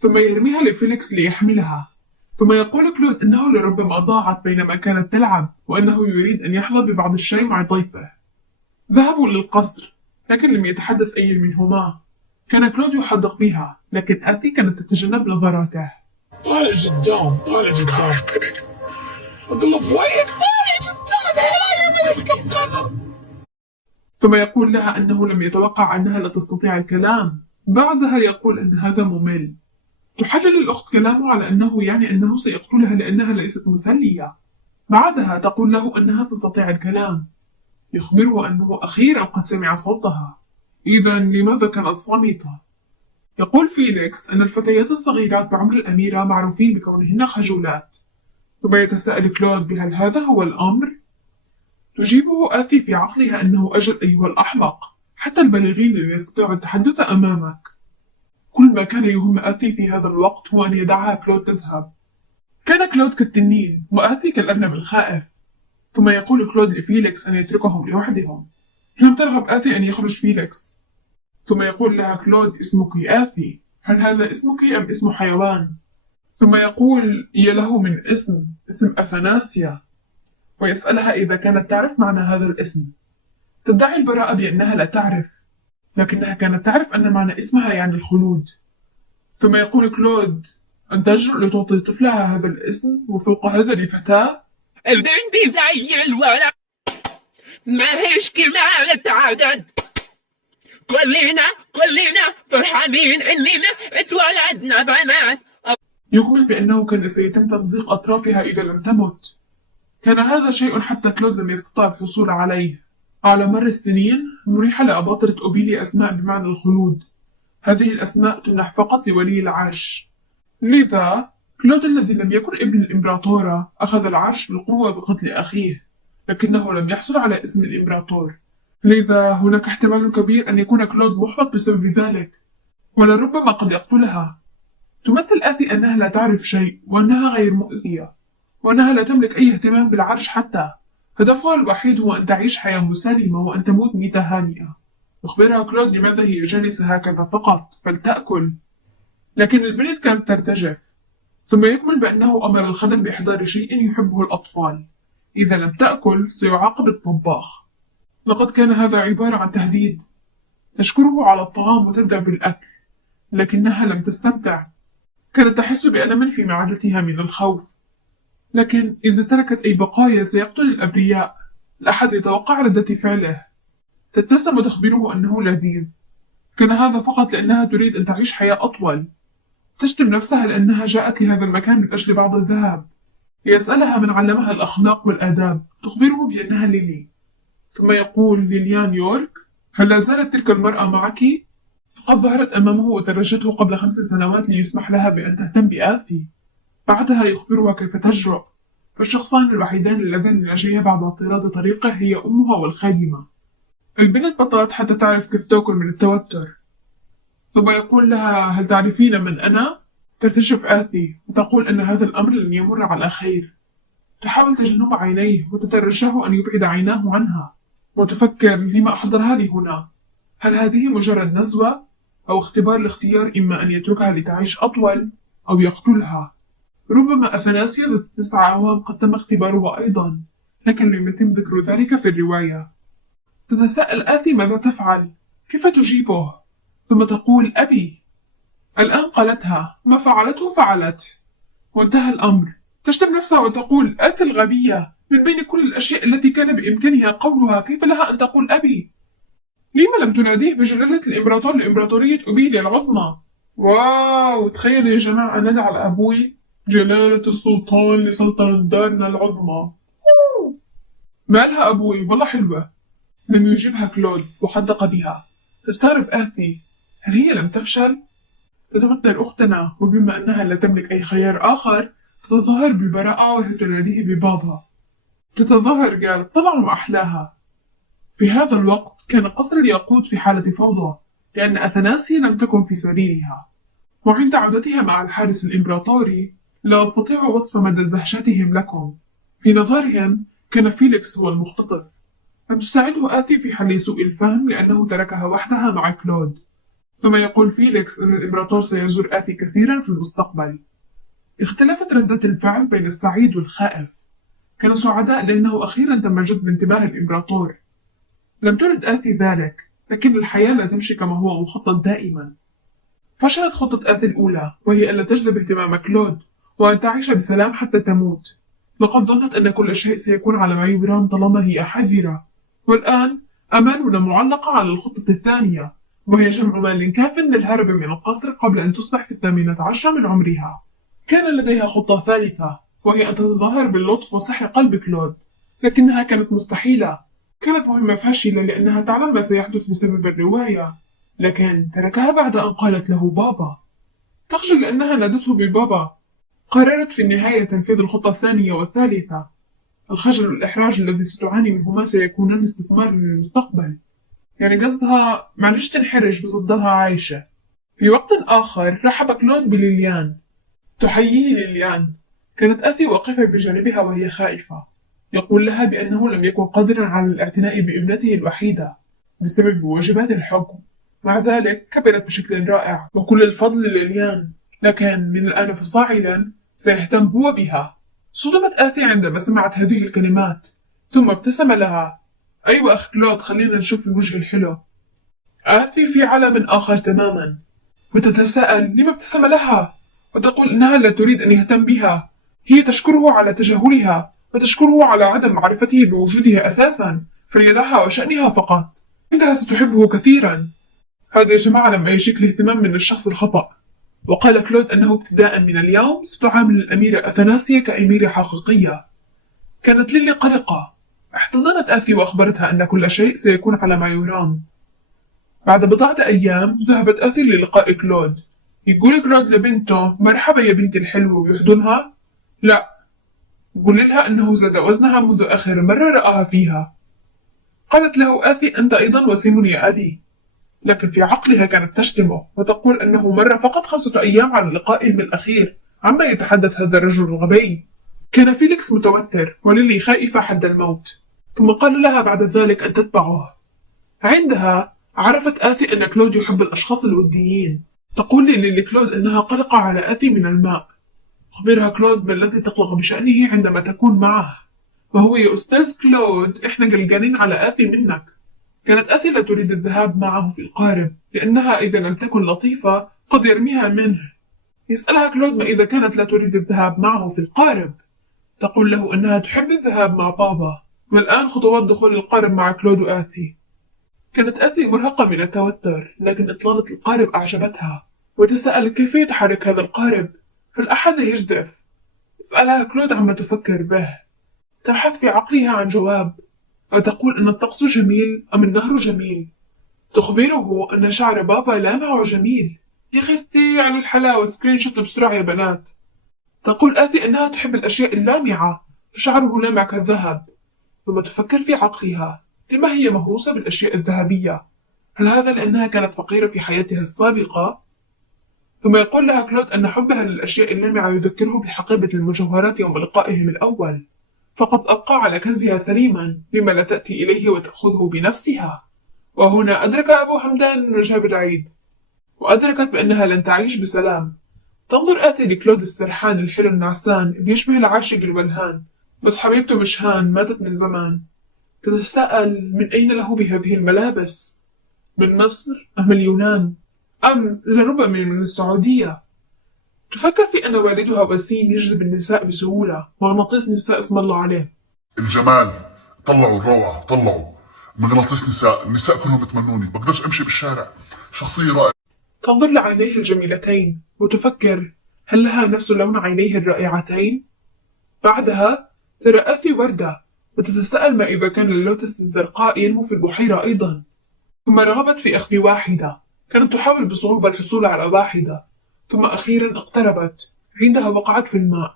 ثم يرميها لفيليكس ليحملها. ثم يقول كلود أنه لربما ضاعت بينما كانت تلعب، وأنه يريد أن يحظى ببعض الشيء مع ضيفه. ذهبوا للقصر، لكن لم يتحدث أي منهما. كان كلود يحدق بها، لكن آتي كانت تتجنب نظراته. طالع قدام طالع قدام، اقلب ويك طالع قدام. ثم يقول لها أنه لم يتوقع أنها لا تستطيع الكلام. بعدها يقول أن هذا ممل. تحلل الأخت كلامه على أنه يعني أنه سيقتلها لأنها ليست مسلية. بعدها تقول له أنها تستطيع الكلام. يخبره أنه أخيرا قد سمع صوتها. إذا لماذا كانت صامتة؟ يقول فيليكس أن الفتيات الصغيرات بعمر الأميرة معروفين بكونهن خجولات. ثم يتساءل كلود بهل هذا هو الأمر؟ تجيبه آتي في عقلها أنه أجل أيها الأحمق، حتى البالغين لن يستطيعوا التحدث أمامك. كل ما كان يهم آتي في هذا الوقت هو أن يدعها كلود تذهب. كان كلود كالتنين وآتي كالأرنب الخائف. ثم يقول كلود لفيليكس أن يتركهم لوحدهم. لم ترغب آتي أن يخرج فيليكس. ثم يقول لها كلود اسمك آتي، هل هذا اسمك أم اسم حيوان؟ ثم يقول يا له من اسم أفناسيا، ويسألها إذا كانت تعرف معنى هذا الاسم. تدعي البراءة بأنها لا تعرف، لكنها كانت تعرف أن معنى اسمها يعني الخلود. ثم يقول كلود أن تجرؤ لتعطي طفلها هذا الاسم وفوق هذا لفتاة؟ البنت زي الولد ما هيش كمالة عدد، كلنا فرحانين إننا اتولدنا بنات. يقول بأنه كان سيتم تمزيق أطرافها إذا لم تمت. كان هذا شيء حتى كلود لم يستطع الحصول عليه. على مر السنين منح لأباطرة أوبيليا أسماء بمعنى الخلود. هذه الأسماء تمنح فقط لولي العرش. لذا كلود الذي لم يكن ابن الإمبراطورة أخذ العرش بالقوة بقتل أخيه، لكنه لم يحصل على اسم الإمبراطور. لذا هناك احتمال كبير أن يكون كلود محبط بسبب ذلك، ولربما قد يقتلها. تمثل آتي أنها لا تعرف شيء، وأنها غير مؤذية، وأنها لا تملك أي اهتمام بالعرش حتى. هدفها الوحيد هو أن تعيش حياة مسالمة وأن تموت ميتة هانئة. يخبرها كلود لماذا هي جالسة هكذا فقط، فلتأكل. لكن البنت كانت ترتجف. ثم يكمل بأنه أمر الخدم بإحضار شيء يحبه الأطفال. إذا لم تأكل سيعاقب الطباخ. لقد كان هذا عبارة عن تهديد. تشكره على الطعام وتبدأ بالأكل، لكنها لم تستمتع. كانت تحس بألم في معدتها من الخوف. لكن إذا تركت أي بقايا سيقتل الأبرياء. لا أحد يتوقع ردة فعله. تبتسم وتخبره أنه لذيذ. كان هذا فقط لأنها تريد أن تعيش حياة أطول. تشتم نفسها لأنها جاءت لهذا المكان من أجل بعض الذهب. يسألها من علمها الأخلاق والآداب. تخبره بأنها ليلي. ثم يقول ليليان يورك هل لا زالت تلك المرأة معك؟ فقد ظهرت أمامه وترجته قبل 5 سنوات ليسمح لها بأن تهتم بآثي. بعدها يخبرها كيف تجرؤ. فالشخصان الوحيدان اللذان لجيا بعد اعتراض طريقه هي أمها والخادمة. البنت بطلت حتى تعرف كيف تأكل من التوتر. ثم يقول لها هل تعرفين من أنا؟ ترتجف آثي وتقول أن هذا الأمر لن يمر على خير. تحاول تجنب عينيه وتترجاه أن يبعد عيناه عنها، وتفكر لما أحضرها لي هنا. هل هذه مجرد نزوة أو اختبار لاختيار إما أن يتركها لتعيش أطول أو يقتلها؟ ربما أثناسيا ذات 9 أعوام قد تم اختبارها أيضا، لكن لم يتم ذكر ذلك في الرواية. تتساءل آثي ماذا تفعل؟ كيف تجيبه؟ ثم تقول أبي. الآن قالتها ما فعلته فعلته، وانتهى الأمر. تشتم نفسها وتقول آتي الغبية، من بين كل الأشياء التي كان بإمكانها قولها كيف لها أن تقول أبي؟ لما لم تناديه بجلالة الإمبراطور لإمبراطورية أوبيليا العظمى؟ واو، تخيل يا جماعة نادى على أبوي جلالة السلطان لسلطنة دارنا العظمى. مالها أبوي؟ والله حلوة. لم يجبها كلود وحدق بها. تستغرب آثي، هل هي لم تفشل؟ تتمثل أختنا، وبما أنها لا تملك أي خيار آخر تتظاهر بالبراءة وهي تناديه ببابا. تتظاهر قال طلع أحلاها. في هذا الوقت كان قصر الياقوت في حالة فوضى، لأن أثناسيا لم تكن في سريرها، وعند عودتها مع الحارس الإمبراطوري لا أستطيع وصف مدى دهشتهم لكم. في نظرهم كان فيليكس هو المختطف. لم تساعده آتي في حل سوء الفهم لأنه تركها وحدها مع كلود. ثم يقول فيليكس أن الإمبراطور سيزور آتي كثيرا في المستقبل. اختلفت ردة الفعل بين السعيد والخائف. كانوا سعداء لأنه أخيرا تم جذب انتباه الإمبراطور. لم ترد آتي ذلك، لكن الحياة لا تمشي كما هو مخطط دائما. فشلت خطة آتي الأولى، وهي ألا تجذب اهتمام كلود وأن تعيش بسلام حتى تموت. لقد ظنت أن كل شيء سيكون على ما يرام طالما هي حذرة، والآن أمالنا معلقة على الخطة الثانية، وهي جمع مال كاف للهرب من القصر قبل أن تصبح في 18 من عمرها. كان لديها خطة ثالثة، وهي أن تتظاهر باللطف وسحر قلب كلود، لكنها كانت مستحيلة. كانت مهمة فاشلة لأنها تعلم ما سيحدث بسبب الرواية، لكن تركها بعد أن قالت له بابا. تخجل لأنها نادته ببابا. قررت في النهاية تنفيذ الخطة الثانية والثالثة. الخجل والإحراج الذي ستعاني منهما سيكونان استثمارا للمستقبل. يعني قصدها معلش تنحرج بس تضلها عايشة. في وقت آخر رحب كلود بليليان. تحييه ليليان. كانت آثي واقفة بجانبها وهي خائفة. يقول لها بأنه لم يكن قادرا على الاعتناء بابنته الوحيدة بسبب واجبات الحكم. مع ذلك كبرت بشكل رائع وكل الفضل لليليان، لكن من الآن فصاعدا سيهتم هو بها. صدمت آثي عندما سمعت هذه الكلمات، ثم ابتسم لها. أيوة أخ كلود، خلينا نشوف الوجه الحلو. آثي في عالم آخر تماما، وتتساءل لما ابتسم لها، وتقول إنها لا تريد أن يهتم بها. هي تشكره على تجاهلها، وتشكره على عدم معرفته بوجودها أساسا، فليدعها وشأنها فقط. عندها ستحبه كثيرا. هذا يا جماعة لما يجيك الاهتمام من الشخص الخطأ. وقال كلود أنه ابتداء من اليوم ستعامل الأميرة أثناسيا كأميرة حقيقية. كانت ليلي قلقة. احتضنت آثي وأخبرتها أن كل شيء سيكون على ما يرام. بعد بضعة أيام ذهبت آثي للقاء كلود. يقول كلود لبنته مرحبا يا بنتي الحلوة ويحضنها. لا، يقول لها أنه زاد وزنها منذ آخر مرة رآها فيها. قالت له آثي أنت أيضا وسيم يا أبي، لكن في عقلها كانت تشتمه وتقول أنه مر فقط 5 أيام على لقائهم الأخير. عما يتحدث هذا الرجل الغبي؟ كان فيليكس متوتر وليلي خائفة حد الموت. ثم قال لها بعد ذلك أن تتبعه. عندها عرفت آثي أن كلود يحب الأشخاص الوديين. تقول ليلي كلود أنها قلقة على آثي من الماء. أخبرها كلود ما الذي تقلق بشأنه عندما تكون معه، وهو يا أستاذ كلود إحنا قلقانين على آثي منك. كانت آثي لا تريد الذهاب معه في القارب، لأنها إذا لم تكن لطيفة قد يرميها منه. يسألها كلود ما إذا كانت لا تريد الذهاب معه في القارب. تقول له أنها تحب الذهاب مع بابا. والآن خطوات دخول القارب مع كلود وآثي. كانت آثي مرهقة من التوتر، لكن إطلالة القارب أعجبتها، وتسأل كيف يتحرك هذا القارب، فالأحد يجدف. يسألها كلود عما تفكر به. تبحث في عقلها عن جواب، وتقول أن الطقس جميل أم النهر جميل. تخبره أن شعر بابا لامع وجميل. يا خستي على الحلاوة، سكرين شوت بسرعة يا بنات. تقول آثي أنها تحب الأشياء اللامعة، فشعره لامع كالذهب. ثم تفكر في عقلها، لما هي مهووسة بالأشياء الذهبية؟ هل هذا لأنها كانت فقيرة في حياتها السابقة؟ ثم يقول لها كلود أن حبها للأشياء اللامعة يذكره بحقيبة المجوهرات يوم لقائهم الأول، فقد أبقى على كنزها سليما، لما لا تأتي إليه وتأخذه بنفسها. وهنا أدرك أبو حمدان نجاب العيد، وأدركت بأنها لن تعيش بسلام. تنظر آتي لكلود السرحان الحلو النعسان بيشبه العاشق الولهان، بس حبيبته مش هان ماتت من زمان. تتساءل من أين له بهذه الملابس؟ من مصر أم اليونان؟ أم لربما من السعودية؟ تفكر في أن والدها وسيم يجذب النساء بسهولة، مغناطيس نساء اسم الله عليه. الجمال، طلعوا الروعة، طلعوا مغناطيس نساء، النساء كلهم يتمنوني، بقدرش امشي بالشارع، شخصية رائعة. تنظر لعينيه الجميلتين وتفكر هل لها نفس لون عينيه الرائعتين؟ بعدها ترى آثي وردة وتتساءل ما إذا كان اللوتس الزرقاء ينمو في البحيرة أيضا. ثم رغبت في أخذ واحدة، كانت تحاول بصعوبة الحصول على واحدة، ثم أخيرا اقتربت، عندها وقعت في الماء.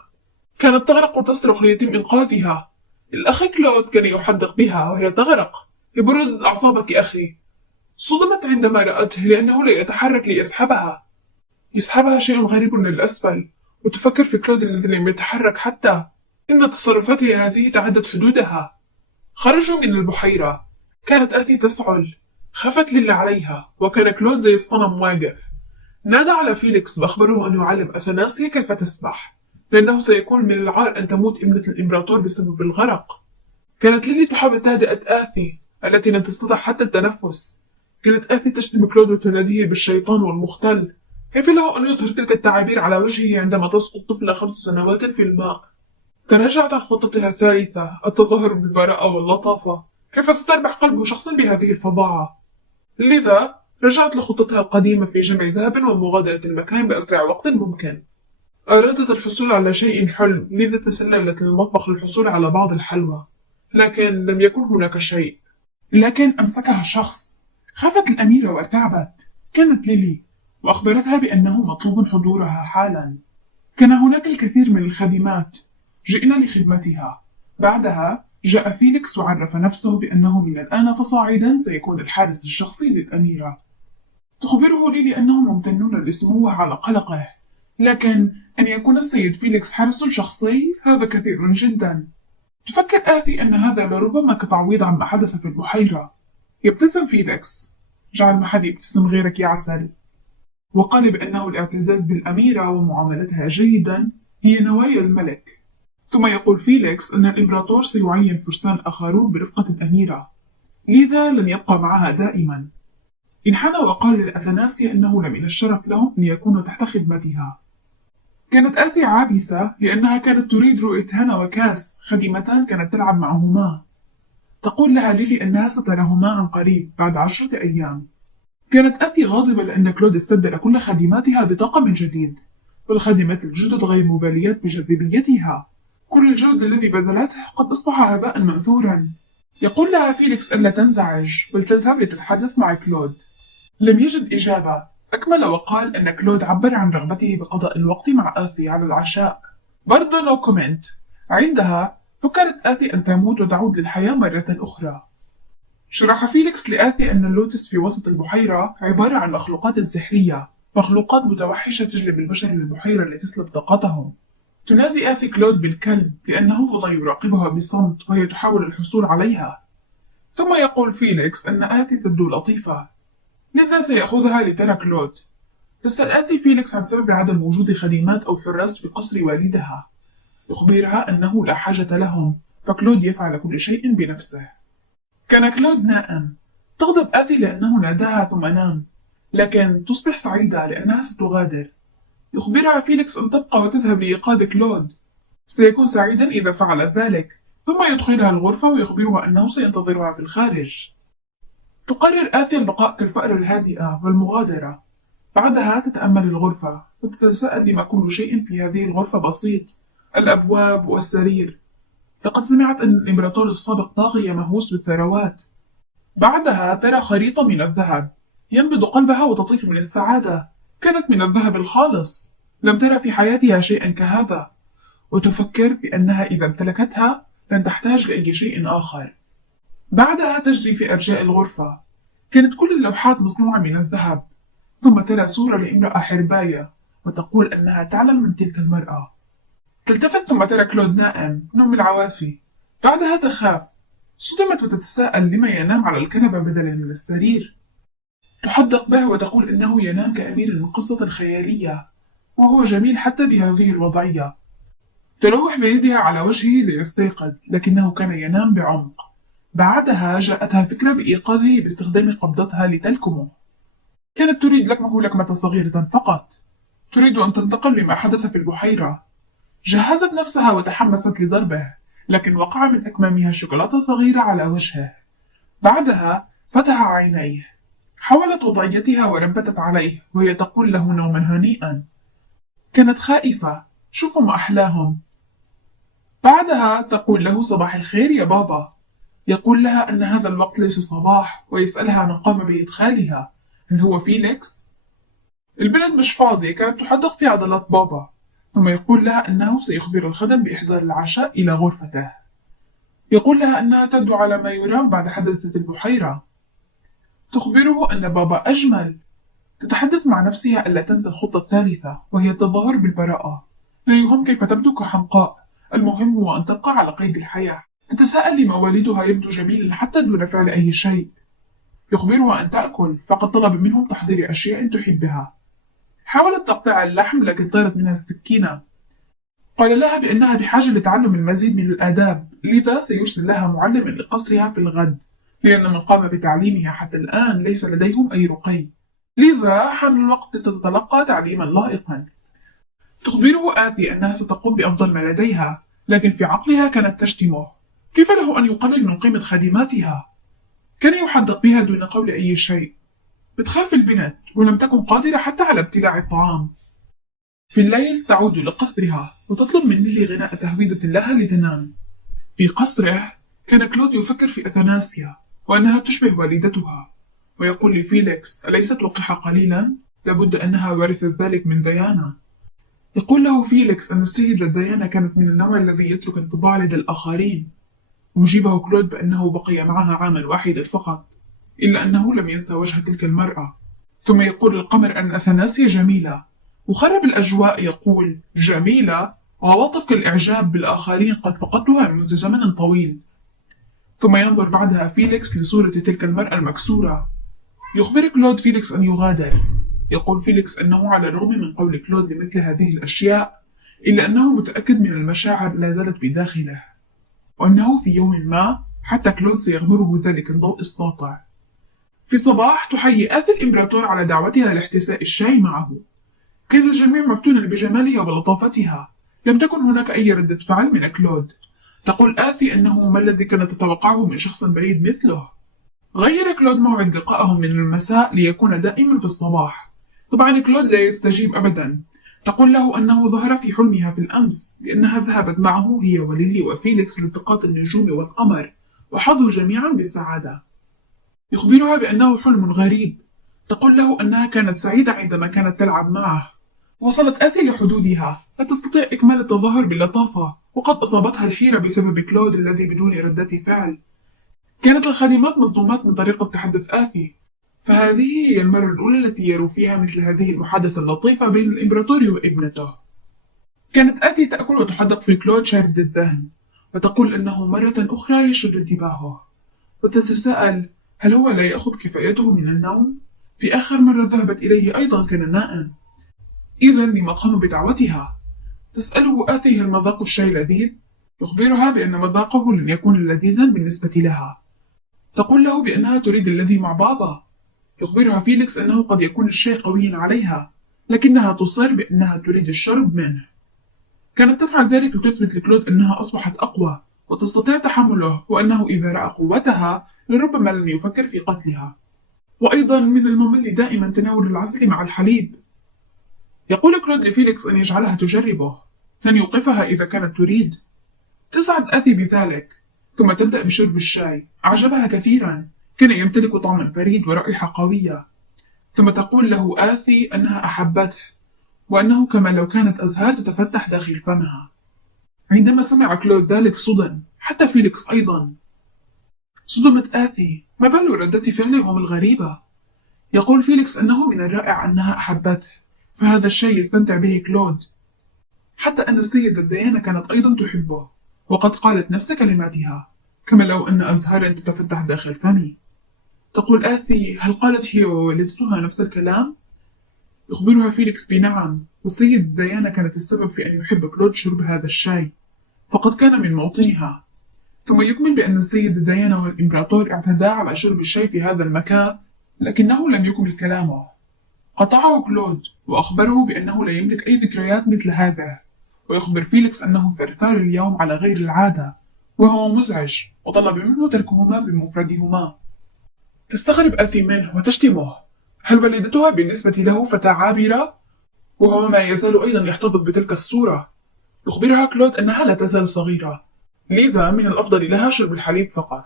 كانت تغرق وتصرخ ليتم إنقاذها. الأخ كلود كان يحدق بها وهي تغرق. يبرد أعصابك أخي. صدمت عندما رأته لأنه لا يتحرك ليسحبها. يسحبها شيء غريب للأسفل، وتفكر في كلود الذي لم يتحرك حتى. إن تصرفاتها هذه تعدت حدودها. خرجوا من البحيرة. كانت آثي تسعل. خافت ليلى عليها، وكان كلود زي الصنم واقف. نادى على فيليكس وأخبره أن يعلم أثناسيا كيف تسبح، لأنه سيكون من العار أن تموت ابنة الإمبراطور بسبب الغرق. كانت ليلي تحاول تهدئة آثي التي لم تستطع حتى التنفس. كانت آثي تشتم كلود وتناديه بالشيطان والمختل. كيف له أن يظهر تلك التعابير على وجهه عندما تسقط طفلة 5 سنوات في الماء؟ تراجعت عن خطتها الثالثة، التظاهر بالبراءة واللطافة. كيف ستربح قلبه شخصا بهذه الفظاعة؟ لذا رجعت لخطتها القديمة في جمع ذهب ومغادرة المكان بأسرع وقت ممكن. أرادت الحصول على شيء حلو، لذا تسللت للمطبخ للحصول على بعض الحلوى، لكن لم يكن هناك شيء. لكن أمسكها شخص. خافت الأميرة وارتعبت. كانت ليلي، وأخبرتها بأنه مطلوب حضورها حالا. كان هناك الكثير من الخادمات. جئنا لخدمتها. بعدها جاء فيليكس وعرف نفسه بأنه من الآن فصاعدا سيكون الحارس الشخصي للأميرة. تخبره ليلي أنهم ممتنون لسموه على قلقه، لكن أن يكون السيد فيليكس حارس شخصي هذا كثير جدا. تفكر آثي أن هذا لربما كتعويض عما حدث في البحيرة. يبتسم فيليكس. جعل ما حد يبتسم غيرك يا عسل. وقال بأنه الاعتزاز بالأميرة ومعاملتها جيدا هي نوايا الملك. ثم يقول فيليكس أن الإمبراطور سيعين فرسان آخرون برفقة الأميرة، لذا لن يبقى معها دائما. انحنى وقال لأثناسيا أنه لمن الشرف لهم أن يكونوا تحت خدمتها. كانت آثي عابسة لأنها كانت تريد رؤية هانا وكاس، خادمتان كانت تلعب معهما. تقول لها ليلي أنها ستراهما عن قريب بعد 10 أيام. كانت آثي غاضبة لأن كلود استبدل كل خادماتها بطاقم جديد، والخادمات الجدد غير مباليات بجاذبيتها. كل الجهد الذي بذلته قد أصبح هباء منثورا. يقول لها فيليكس ألا تنزعج بل تذهب لتتحدث مع كلود. لم يجد إجابة. أكمل وقال أن كلود عبر عن رغبته بقضاء الوقت مع آثي على العشاء. برضو نو كومنت. عندها فكرت آثي أن تموت وتعود للحياة مرة أخرى. شرح فيليكس لآثي أن اللوتس في وسط البحيرة عبارة عن مخلوقات سحرية، مخلوقات متوحشة تجلب البشر للبحيرة لتسلب طاقتهم. تنادي آثي كلود بالكلب لأنه فضل يراقبها بصمت وهي تحاول الحصول عليها. ثم يقول فيليكس أن آثي تبدو لطيفة، لذا سيأخذها لترى كلود. تسأل آثي فيليكس عن سبب عدم وجود خادمات أو حراس في قصر والدها. يخبرها أنه لا حاجة لهم، فكلود يفعل كل شيء بنفسه. كان كلود نائم. تغضب آثي لأنه ناداها ثم نام، لكن تصبح سعيدة لأنها ستغادر. يخبرها فيليكس أن تبقى وتذهب لإيقاظ كلود. سيكون سعيدا إذا فعلت ذلك، ثم يدخلها الغرفة ويخبرها أنه سينتظرها في الخارج. تقرر آثي البقاء كالفأر الهادئة والمغادرة. بعدها تتأمل الغرفة وتتساءل لما كل شيء في هذه الغرفة بسيط، الأبواب والسرير. لقد سمعت أن الإمبراطور السابق طاغية مهووس بالثروات. بعدها ترى خريطة من الذهب. ينبض قلبها وتطير من السعادة. كانت من الذهب الخالص. لم ترى في حياتها شيئا كهذا، وتفكر بأنها إذا امتلكتها لن تحتاج لأي شيء آخر. بعدها تجري في أرجاء الغرفة. كانت كل اللوحات مصنوعة من الذهب. ثم ترى صورة لامرأة حرباية وتقول أنها تعلم من تلك المرأة. تلتفت ثم ترى كلود نائم نوم العوافي. بعدها تخاف. صدمت وتتساءل لما ينام على الكنبة بدلا من السرير. تحدق به وتقول إنه ينام كأمير من قصة خيالية. وهو جميل حتى بهذه الوضعية. تلوح بيدها على وجهه ليستيقظ، لكنه كان ينام بعمق. بعدها جاءتها فكرة بإيقاظه باستخدام قبضتها لتلكمه. كانت تريد لكمه لكمة صغيرة فقط. تريد أن تنتقل لما حدث في البحيرة. جهزت نفسها وتحمست لضربه، لكن وقع من أكمامها شوكولاتة صغيرة على وجهه. بعدها فتح عينيه، حولت وضعيتها وربتت عليه وهي تقول له نوما هنيئا. كانت خائفة، شوفوا ما أحلاهم. بعدها تقول له صباح الخير يا بابا. يقول لها أن هذا الوقت ليس صباح، ويسألها من قام بإدخالها، هل هو فيليكس؟ البنت مش فاضية، كانت تحدق في عضلات بابا. ثم يقول لها أنه سيخبر الخدم بإحضار العشاء إلى غرفته. يقول لها أنها تبدو على ما يرام بعد حادثة البحيرة. تخبره أن بابا أجمل. تتحدث مع نفسها ألا تنسى الخطة الثالثة، وهي التظاهر بالبراءة. لا يهم كيف تبدو كحمقاء، المهم هو أن تبقى على قيد الحياة. تتساءل لما والدها يبدو جميلا حتى دون فعل أي شيء. يخبرها أن تأكل، فقد طلب منهم تحضير أشياء تحبها. حاولت تقطع اللحم لكن طارت منها السكينة. قال لها بأنها بحاجة لتعلم المزيد من الآداب، لذا سيرسل لها معلما لقصرها في الغد، لأن من قام بتعليمها حتى الآن ليس لديهم أي رقي، لذا حان الوقت لتتلقى تعليما لائقا. تخبره آتي أنها ستقوم بأفضل ما لديها، لكن في عقلها كانت تشتمه. كيف له أن يقلل من قيمة خادماتها؟ كان يحدق بها دون قول أي شيء. بتخاف البنت ولم تكن قادرة حتى على ابتلاع الطعام. في الليل تعود لقصرها وتطلب من نيلي غناء تهويدة لها لتنام. في قصره كان كلود يفكر في أثناسيا وأنها تشبه والدتها، ويقول لفيليكس أليست وقحة قليلا؟ لابد أنها ورثت ذلك من ديانا. يقول له فيليكس أن السيدة ديانا كانت من النوع الذي يترك انطباع لدى الآخرين. يجيبه كلود بأنه بقي معها عاما واحدا فقط، إلا أنه لم ينسى وجه تلك المرأة. ثم يقول القمر أن أثناسيا جميلة، وخرب الأجواء يقول جميلة، عواطفك الإعجاب بالآخرين قد فقدتها منذ زمن طويل. ثم ينظر بعدها فيليكس لصورة تلك المرأة المكسورة. يخبر كلود فيليكس أن يغادر. يقول فيليكس أنه على الرغم من قول كلود لمثل هذه الأشياء، إلا أنه متأكد من المشاعر لا زالت بداخله، وأنه في يوم ما حتى كلود سيغمره ذلك الضوء الساطع. في الصباح تحيي آثي الإمبراطور على دعوتها لاحتساء الشاي معه. كان الجميع مفتونا بجمالها ولطافتها. لم تكن هناك أي ردة فعل من كلود. تقول آثي أنه ما الذي كانت تتوقعه من شخص بعيد مثله. غير كلود موعد لقائهم من المساء ليكون دائما في الصباح. طبعا كلود لا يستجيب أبدا. تقول له أنه ظهر في حلمها في الأمس، لأنها ذهبت معه هي وليلي وفيليكس لالتقاط النجوم والقمر، وحظوا جميعا بالسعادة. يخبرها بأنه حلم غريب. تقول له أنها كانت سعيدة عندما كانت تلعب معه. وصلت آثي لحدودها، لا تستطيع إكمال التظاهر باللطافة، وقد أصابتها الحيرة بسبب كلود الذي بدون ردة فعل. كانت الخادمات مصدومات من طريقة تحدث آثي، فهذه هي المرة الأولى التي يروا فيها مثل هذه المحادثة اللطيفة بين الإمبراطور وابنته. كانت آثي تأكل وتحدق في كلود شارد الذهن، وتقول أنه مرة أخرى يشد انتباهه، وتتساءل هل هو لا يأخذ كفايته من النوم؟ في آخر مرة ذهبت إليه أيضا كان نائم. إذا لما قام بدعوتها؟ تسأله آثي هل مذاق الشاي لذيذ؟ يخبرها بأن مذاقه لن يكون لذيذا بالنسبة لها. تقول له بأنها تريد الذي مع بابا. يخبرها فيليكس أنه قد يكون الشاي قويا عليها، لكنها تصر بأنها تريد الشرب منه. كانت تفعل ذلك لتثبت لكلود أنها أصبحت أقوى وتستطيع تحمله، وأنه إذا رأى قوتها لربما لن يفكر في قتلها. وأيضا من الممل دائما تناول العسل مع الحليب. يقول كلود لفيليكس أن يجعلها تجربه، لن يوقفها إذا كانت تريد. تسعد آثي بذلك، ثم تبدأ بشرب الشاي. أعجبها كثيرا، كان يمتلك طعما فريد ورائحة قوية. ثم تقول له آثي أنها أحبته، وأنه كما لو كانت أزهار تتفتح داخل فمها. عندما سمع كلود ذلك صدم، حتى فيليكس أيضا. صدمت آثي، ما بال ردة فعلهم الغريبة. يقول فيليكس أنه من الرائع أنها أحبته، فهذا الشيء يستمتع به كلود. حتى أن السيدة ديانا كانت أيضا تحبه، وقد قالت نفس كلماتها، كما لو أن أزهارا تتفتح داخل فمي. تقول آثي هل قالت هي ووالدتها نفس الكلام؟ يخبرها فيليكس بنعم، والسيدة ديانا كانت السبب في أن يحب كلود شرب هذا الشاي، فقد كان من موطنها. ثم يكمل بأن السيدة ديانا والإمبراطور اعتدا على شرب الشاي في هذا المكان، لكنه لم يكمل كلامه. قطعه كلود وأخبره بأنه لا يملك أي ذكريات مثل هذا، ويخبر فيليكس أنه ثرثار اليوم على غير العادة وهو مزعج، وطلب منه تركهما بمفردهما. تستغرب آثي منه وتشتمه. هل والدتها بالنسبة له فتاة عابرة؟ وهو ما يزال أيضا يحتفظ بتلك الصورة. يخبرها كلود أنها لا تزال صغيرة، لذا من الأفضل لها شرب الحليب فقط.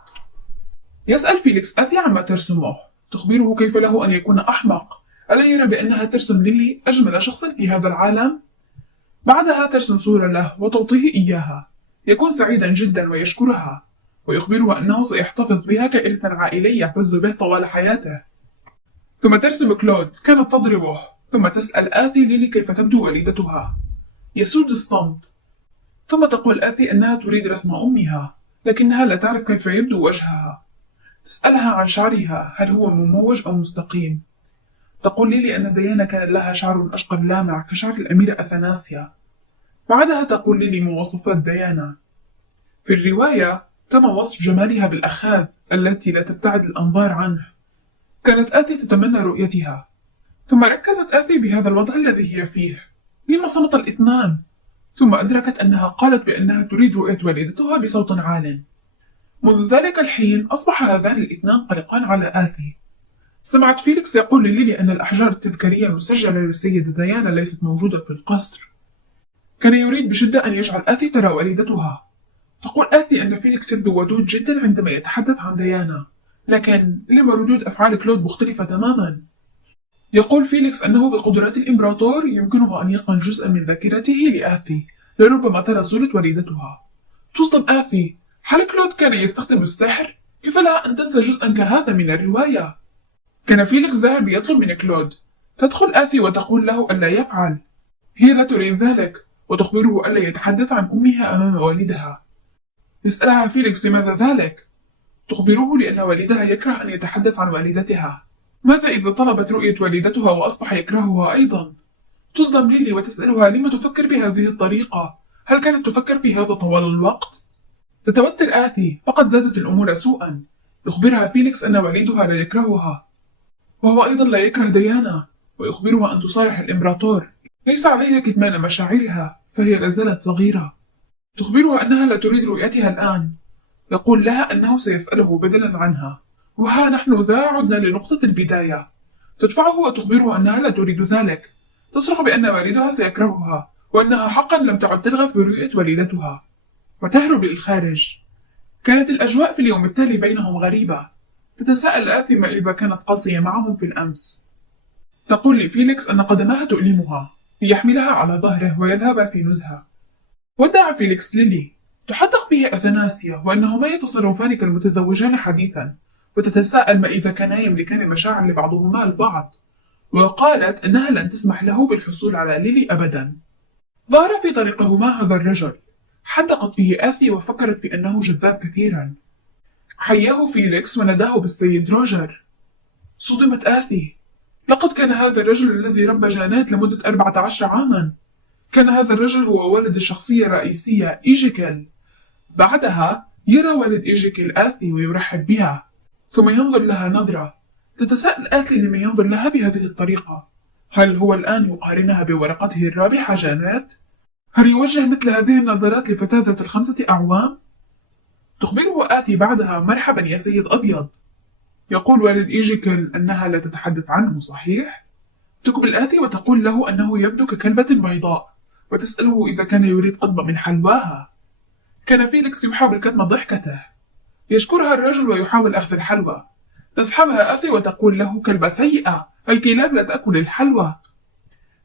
يسأل فيليكس آثي عما ترسمه، تخبره كيف له أن يكون أحمق، ألا يرى بأنها ترسم ليلي أجمل شخص في هذا العالم؟ بعدها ترسم صورة له وتعطيه إياها، يكون سعيدا جدا ويشكرها، ويخبره أنه سيحتفظ بها كإرث عائلي يعتز به طوال حياته. ثم ترسم كلود كانت تضربه، ثم تسأل آثي ليلي كيف تبدو والدتها. يسود الصمت، ثم تقول آثي أنها تريد رسم أمها، لكنها لا تعرف كيف يبدو وجهها. تسألها عن شعرها، هل هو مموج أو مستقيم؟ تقول ليلي أن ديانا كان لها شعر أشقر لامع كشعر الأميرة أثناسيا. بعدها تقول ليلي مواصفات ديانا. في الرواية تم وصف جمالها بالأخاذ التي لا تبتعد الأنظار عنه. كانت آثي تتمنى رؤيتها، ثم ركزت آثي بهذا الوضع الذي هي فيه. لما صمت الاثنان؟ ثم أدركت أنها قالت بأنها تريد رؤية والدتها بصوت عال. منذ ذلك الحين أصبح هذان الاثنان قلقان على آثي. سمعت فيليكس يقول لليلي أن الأحجار التذكارية المسجلة للسيدة ديانا ليست موجودة في القصر. كان يريد بشدة أن يجعل آثي ترى والدتها. تقول آثي أن فيليكس يبدو ودود جدا عندما يتحدث عن ديانا، لكن لما ردود أفعال كلود مختلفة تماما. يقول فيليكس أنه بقدرات الإمبراطور يمكنه أن ينقل جزءا من ذاكرته لآثي، لربما ترى صورة والدتها. تصدم آثي، هل كلود كان يستخدم السحر؟ كيف لها أن تنسى جزءا كهذا من الرواية؟ كان فيليكس ذاهب يطلب من كلود. تدخل آثي وتقول له ألا يفعل. هي لا تريد ذلك، وتخبره ألا يتحدث عن أمها أمام والدها. يسألها فيليكس لماذا ذلك؟ تخبره لأن والدها يكره أن يتحدث عن والدتها. ماذا إذا طلبت رؤية والدتها وأصبح يكرهها أيضا؟ تصدم ليلي وتسألها لما تفكر بهذه الطريقة؟ هل كانت تفكر في هذا طوال الوقت؟ تتوتر آثي، فقد زادت الأمور سوءا. يخبرها فيليكس أن والدها لا يكرهها، وهو أيضا لا يكره ديانا، ويخبرها أن تصارح الإمبراطور. ليس عليها كتمان مشاعرها، فهي لازالت صغيرة. تخبرها أنها لا تريد رؤيتها الآن. يقول لها أنه سيسأله بدلا عنها، وها نحن ذا عدنا لنقطة البداية. تدفعه وتخبره أنها لا تريد ذلك. تصرخ بأن والدها سيكرهها، وأنها حقا لم تعد ترغب في رؤية والدتها، وتهرب للخارج. كانت الأجواء في اليوم التالي بينهم غريبة. تتساءل آثي ما إذا كانت قاسية معهم في الأمس. تقول لفيليكس أن قدمها تؤلمها، ليحملها على ظهره ويذهب في نزهة. ودع فيليكس ليلي. تحدق به أثناسيا وأنهما يتصرفان كالمتزوجان حديثا، وتتساءل ما إذا كانا يملكان مشاعر لبعضهما البعض، وقالت أنها لن تسمح له بالحصول على ليلي أبدا. ظهر في طريقهما هذا الرجل. حدقت فيه آثي وفكرت في أنه جذاب كثيرا. حياه فيليكس وناداه بالسيد روجر. صدمت آثي. لقد كان هذا الرجل الذي ربى جانات لمدة 14 عاما. كان هذا الرجل هو والد الشخصية الرئيسية إيجيكل. بعدها يرى والد إيجيكل آثي ويرحب بها، ثم ينظر لها نظرة. تتساءل آثي لما ينظر لها بهذه الطريقة. هل هو الآن يقارنها بورقته الرابحة جانات؟ هل يوجه مثل هذه النظرات لفتاة ذات 5 أعوام؟ تخبره آثي بعدها مرحبا يا سيد أبيض. يقول والد إيجيكل أنها لا تتحدث عنه، صحيح؟ تقبل آثي وتقول له أنه يبدو ككلبة بيضاء، وتسأله إذا كان يريد قطبة من حلواها. كان فيليكس يحاول كتم ضحكته. يشكرها الرجل ويحاول أخذ الحلوى. تسحبها آثي وتقول له كلبة سيئة، الكلاب لا تأكل الحلوى.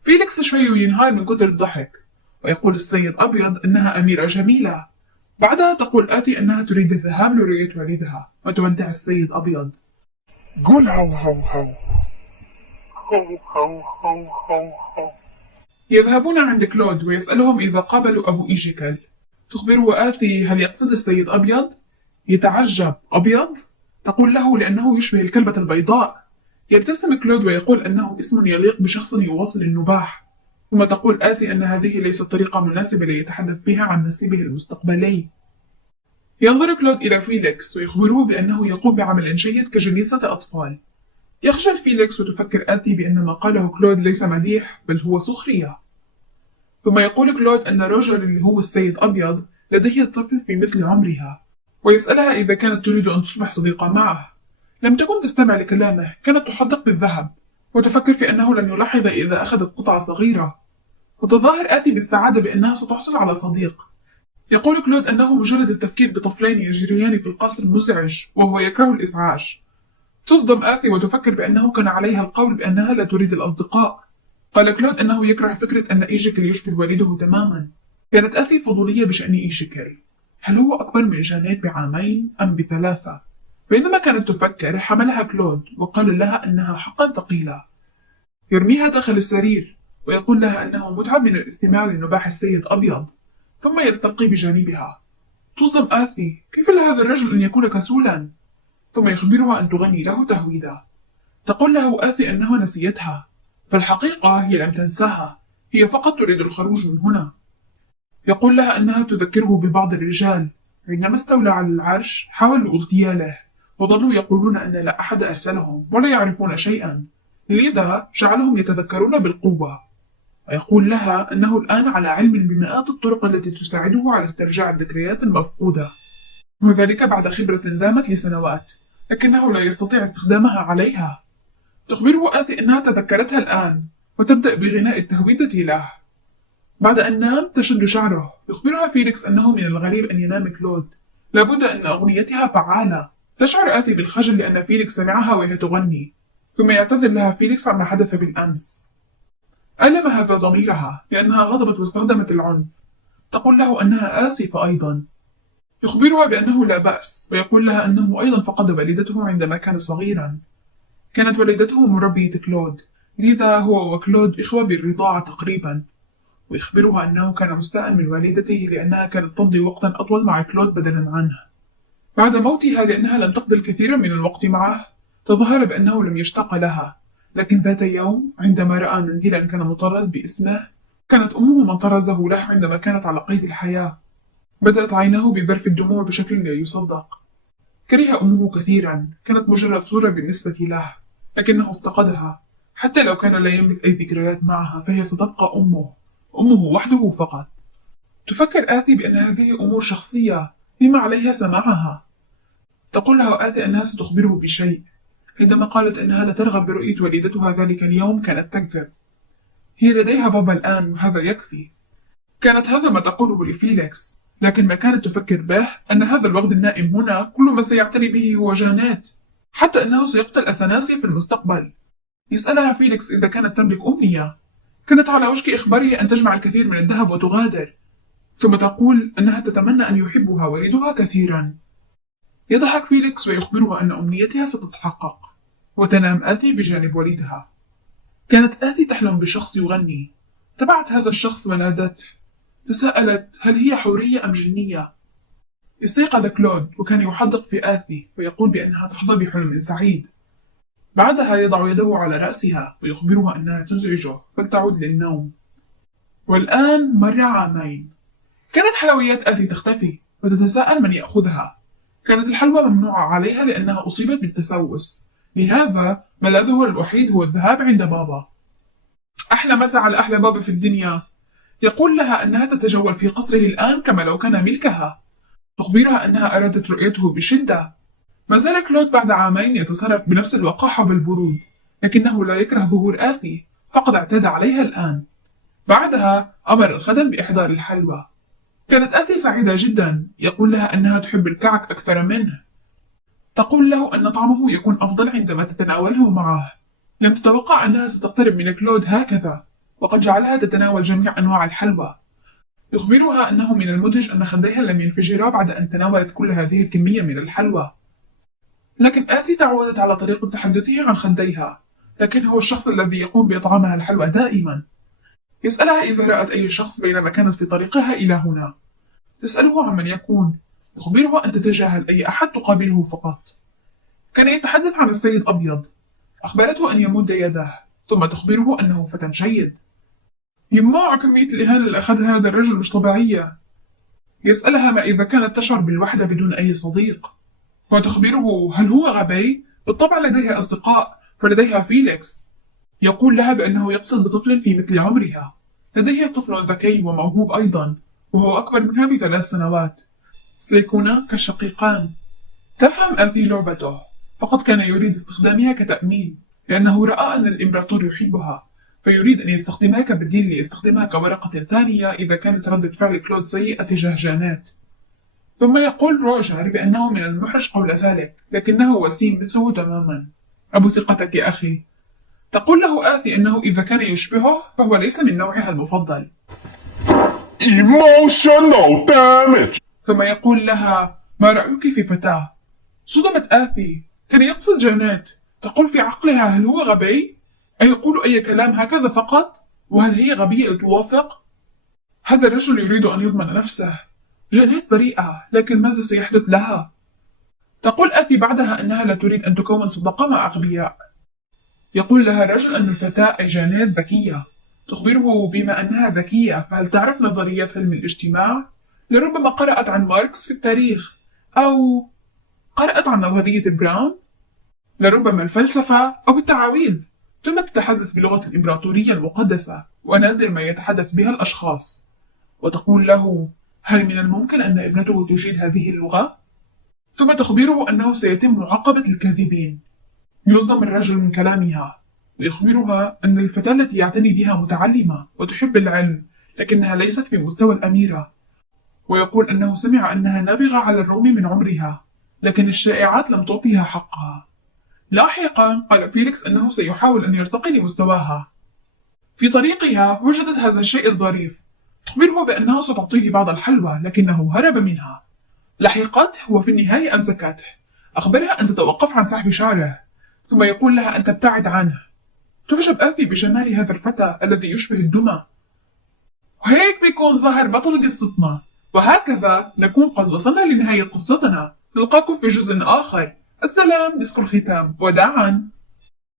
فيليكس شوي ينهار من كثر الضحك، ويقول السيد أبيض أنها أميرة جميلة. بعدها تقول آثي أنها تريد الذهاب لرؤية والدها، وتودع السيد أبيض. قول هو هو هو هو هو هو هو هو. يذهبون عند كلود ويسألهم إذا قابلوا أبو إيجيكل. تخبره آثي هل يقصد السيد أبيض؟ يتعجب. أبيض؟ تقول له لأنه يشبه الكلبة البيضاء. يبتسم كلود ويقول أنه اسم يليق بشخص يواصل النباح، ثم تقول آثي أن هذه ليست طريقة مناسبة ليتحدث بها عن نصيبه المستقبلي. ينظر كلود إلى فيليكس ويخبره بأنه يقوم بعمل جيد كجليسة أطفال. يخجل فيليكس وتفكر آثي بأن ما قاله كلود ليس مديح بل هو سخرية. ثم يقول كلود أن روجر اللي هو السيد أبيض لديه طفل في مثل عمرها، ويسألها إذا كانت تريد أن تصبح صديقة معه. لم تكن تستمع لكلامه، كانت تحدق بالذهب وتفكر في أنه لن يلاحظ إذا أخذت قطعة صغيرة. وتظاهر آثي بالسعادة بأنها ستحصل على صديق. يقول كلود أنه مجرد التفكير بطفلين يجريان في القصر مزعج وهو يكره الإزعاج. تصدم آثي وتفكر بأنه كان عليها القول بأنها لا تريد الأصدقاء. قال كلود أنه يكره فكرة أن إيجيكل يشبه والده تماما. كانت آثي فضولية بشأن إيجيكل، هل هو أكبر من جانيت بعامين أم ب3؟ بينما كانت تفكر حملها كلود وقال لها أنها حقا ثقيلة. يرميها داخل السرير ويقول لها أنه متعب من الاستماع لنباح السيد أبيض، ثم يستلقي بجانبها. تصدم آثي، كيف لهذا الرجل أن يكون كسولا؟ ثم يخبرها أن تغني له تهويدا. تقول له آثي أنها نسيتها، فالحقيقة هي لم تنساها، هي فقط تريد الخروج من هنا. يقول لها أنها تذكره ببعض الرجال، عندما استولى على العرش حاولوا اغتياله وظلوا يقولون أن لا أحد أرسلهم ولا يعرفون شيئا، لذا جعلهم يتذكرون بالقوة. ويقول لها أنه الآن على علم بمئات الطرق التي تساعده على استرجاع الذكريات المفقودة، وذلك بعد خبرة دامت لسنوات، لكنه لا يستطيع استخدامها عليها. تخبره آثي أنها تذكرتها الآن وتبدأ بغناء التهويدة له. بعد أن نام تشد شعره. يخبرها فيليكس أنه من الغريب أن ينام كلود، لابد أن أغنيتها فعالة. تشعر آثي بالخجل لأن فيليكس سمعها وهي تغني، ثم يعتذر لها فيليكس عما حدث بالأمس. ألم هذا ضميرها لأنها غضبت واستخدمت العنف. تقول له أنها آسفة أيضا. يخبرها بأنه لا بأس، ويقول لها أنه أيضا فقد والدته عندما كان صغيرا. كانت والدته مربية كلود، لذا هو وكلود إخوة بالرضاعة تقريبا. ويخبرها أنه كان مستاء من والدته لأنها كانت تمضي وقتا أطول مع كلود بدلا عنه. بعد موتها لأنها لم تقضي الكثير من الوقت معه، تظاهر بأنه لم يشتاق لها. لكن ذات يوم عندما رأى منديلا كان مطرز باسمه، كانت أمه من طرزه له عندما كانت على قيد الحياة. بدأت عيناه بذرف الدموع بشكل لا يصدق. كره أمه كثيرا، كانت مجرد صورة بالنسبة له، لكنه افتقدها. حتى لو كان لا يملك أي ذكريات معها فهي ستبقى أمه وحده فقط. تفكر آثي بأن هذه أمور شخصية، لما عليها سماعها؟ تقول له آثي أنها ستخبره بشيء. عندما قالت أنها لا ترغب برؤية والدتها ذلك اليوم كانت تكذب. هي لديها بابا الآن وهذا يكفي. كانت هذا ما تقوله لفيليكس، لكن ما كانت تفكر به أن هذا الوغد النائم هنا كل ما سيعتني به هو جانيت، حتى أنه سيقتل أثناسيا في المستقبل. يسألها فيليكس إذا كانت تملك أمنية. كانت على وشك إخباره أن تجمع الكثير من الذهب وتغادر، ثم تقول أنها تتمنى أن يحبها والدها كثيرا. يضحك فيليكس ويخبرها أن أمنيتها ستتحقق، وتنام آثي بجانب والدها. كانت آثي تحلم بشخص يغني. تبعت هذا الشخص ونادته. تساءلت هل هي حورية أم جنية؟ استيقظ كلود وكان يحدق في آثي ويقول بأنها تحظى بحلم سعيد. بعدها يضع يده على رأسها ويخبرها أنها تزعجه فلتعود للنوم. والآن مر عامين. كانت حلويات آثي تختفي وتتساءل من يأخذها. كانت الحلوى ممنوعة عليها لأنها أصيبت بالتسوس، لهذا ملاذها الوحيد هو الذهاب عند بابا. أحلى مساء على أحلى بابا في الدنيا. يقول لها أنها تتجول في قصره الآن كما لو كان ملكها. تخبرها أنها أرادت رؤيته بشدة. ما زال كلود بعد عامين يتصرف بنفس الوقاحة والبرود، لكنه لا يكره ظهور آثي، فقد اعتاد عليها الآن. بعدها أمر الخدم بإحضار الحلوى. كانت آثي سعيدة جدا. يقول لها أنها تحب الكعك أكثر منه. تقول له أن طعمه يكون أفضل عندما تتناوله معه. لم تتوقع أنها ستقترب من كلود هكذا، وقد جعلها تتناول جميع أنواع الحلوى. يخبرها أنه من المدهش أن خديها لم ينفجرا بعد أن تناولت كل هذه الكمية من الحلوى. لكن آثي تعودت على طريقة تحدثه عن خديها، لكن هو الشخص الذي يقوم بإطعامها الحلوى دائما. يسألها إذا رأت أي شخص بينما كانت في طريقها إلى هنا. تسأله عن من يكون. يخبرها أن تتجاهل أي أحد تقابله فقط. كان يتحدث عن السيد أبيض. أخبرته أن يمد يده، ثم تخبره أنه فتى جيد. يما كمية الإهانة اللي أخذها هذا الرجل مش طبيعية. يسألها ما إذا كانت تشعر بالوحدة بدون أي صديق، وتخبره هل هو غبي؟ بالطبع لديها أصدقاء، فلديها فيليكس. يقول لها بأنه يقصد بطفل في مثل عمرها، لديها طفل ذكي وموهوب أيضا، وهو أكبر منها ب3 سنوات، سيكونا كالشقيقان. تفهم آثي لعبته، فقد كان يريد استخدامها كتأمين، لأنه رأى أن الإمبراطور يحبها، فيريد أن يستخدمها كبديل لاستخدامها كورقة ثانية إذا كانت ردة فعل كلود سيئة تجاه جانات. ثم يقول روجر بأنه من المحرج قول ذلك، لكنه وسيم مثله تماما. أبو ثقتك يا أخي. تقول له آثي أنه إذا كان يشبهه فهو ليس من نوعها المفضل. Emotional damage. ثم يقول لها ما رأيك في فتاة؟ صدمت آثي، كان يقصد جانات. تقول في عقلها هل هو غبي؟ أيقول أي كلام هكذا فقط؟ وهل هي غبية لتوافق؟ هذا الرجل يريد أن يضمن نفسه. جانات بريئة، لكن ماذا سيحدث لها؟ تقول آثي بعدها أنها لا تريد أن تكون صداقة مع أغبياء. يقول لها الرجل أن الفتاة أي جانات ذكية. تخبره بما أنها ذكية فهل تعرف نظريات علم الاجتماع؟ لربما قرأت عن ماركس في التاريخ، أو قرأت عن نظرية براون، لربما الفلسفة أو التعاويذ. ثم تتحدث بلغة الإمبراطورية المقدسة ونادر ما يتحدث بها الأشخاص. وتقول له هل من الممكن أن ابنته تجيد هذه اللغة؟ ثم تخبره أنه سيتم معاقبة الكاذبين. يصدم الرجل من كلامها، ويخبرها أن الفتاة التي يعتني بها متعلمة وتحب العلم، لكنها ليست في مستوى الأميرة. ويقول أنه سمع أنها نابغة على الرغم من عمرها، لكن الشائعات لم تعطيها حقها. لاحقا قال فيليكس أنه سيحاول أن يرتقي لمستواها. في طريقها وجدت هذا الشيء الظريف. تخبره بأنها ستعطيه بعض الحلوى، لكنه هرب منها. لحقته وفي النهاية أمسكته. أخبرها أن تتوقف عن سحب شعره، ثم يقول لها أن تبتعد عنه. تعجب آثي بجمال هذا الفتى الذي يشبه الدمى. وهيك بيكون ظهر بطل قصتنا، وهكذا نكون قد وصلنا لنهاية قصتنا. نلقاكم في جزء آخر. السلام، مسك الختام، وداعا.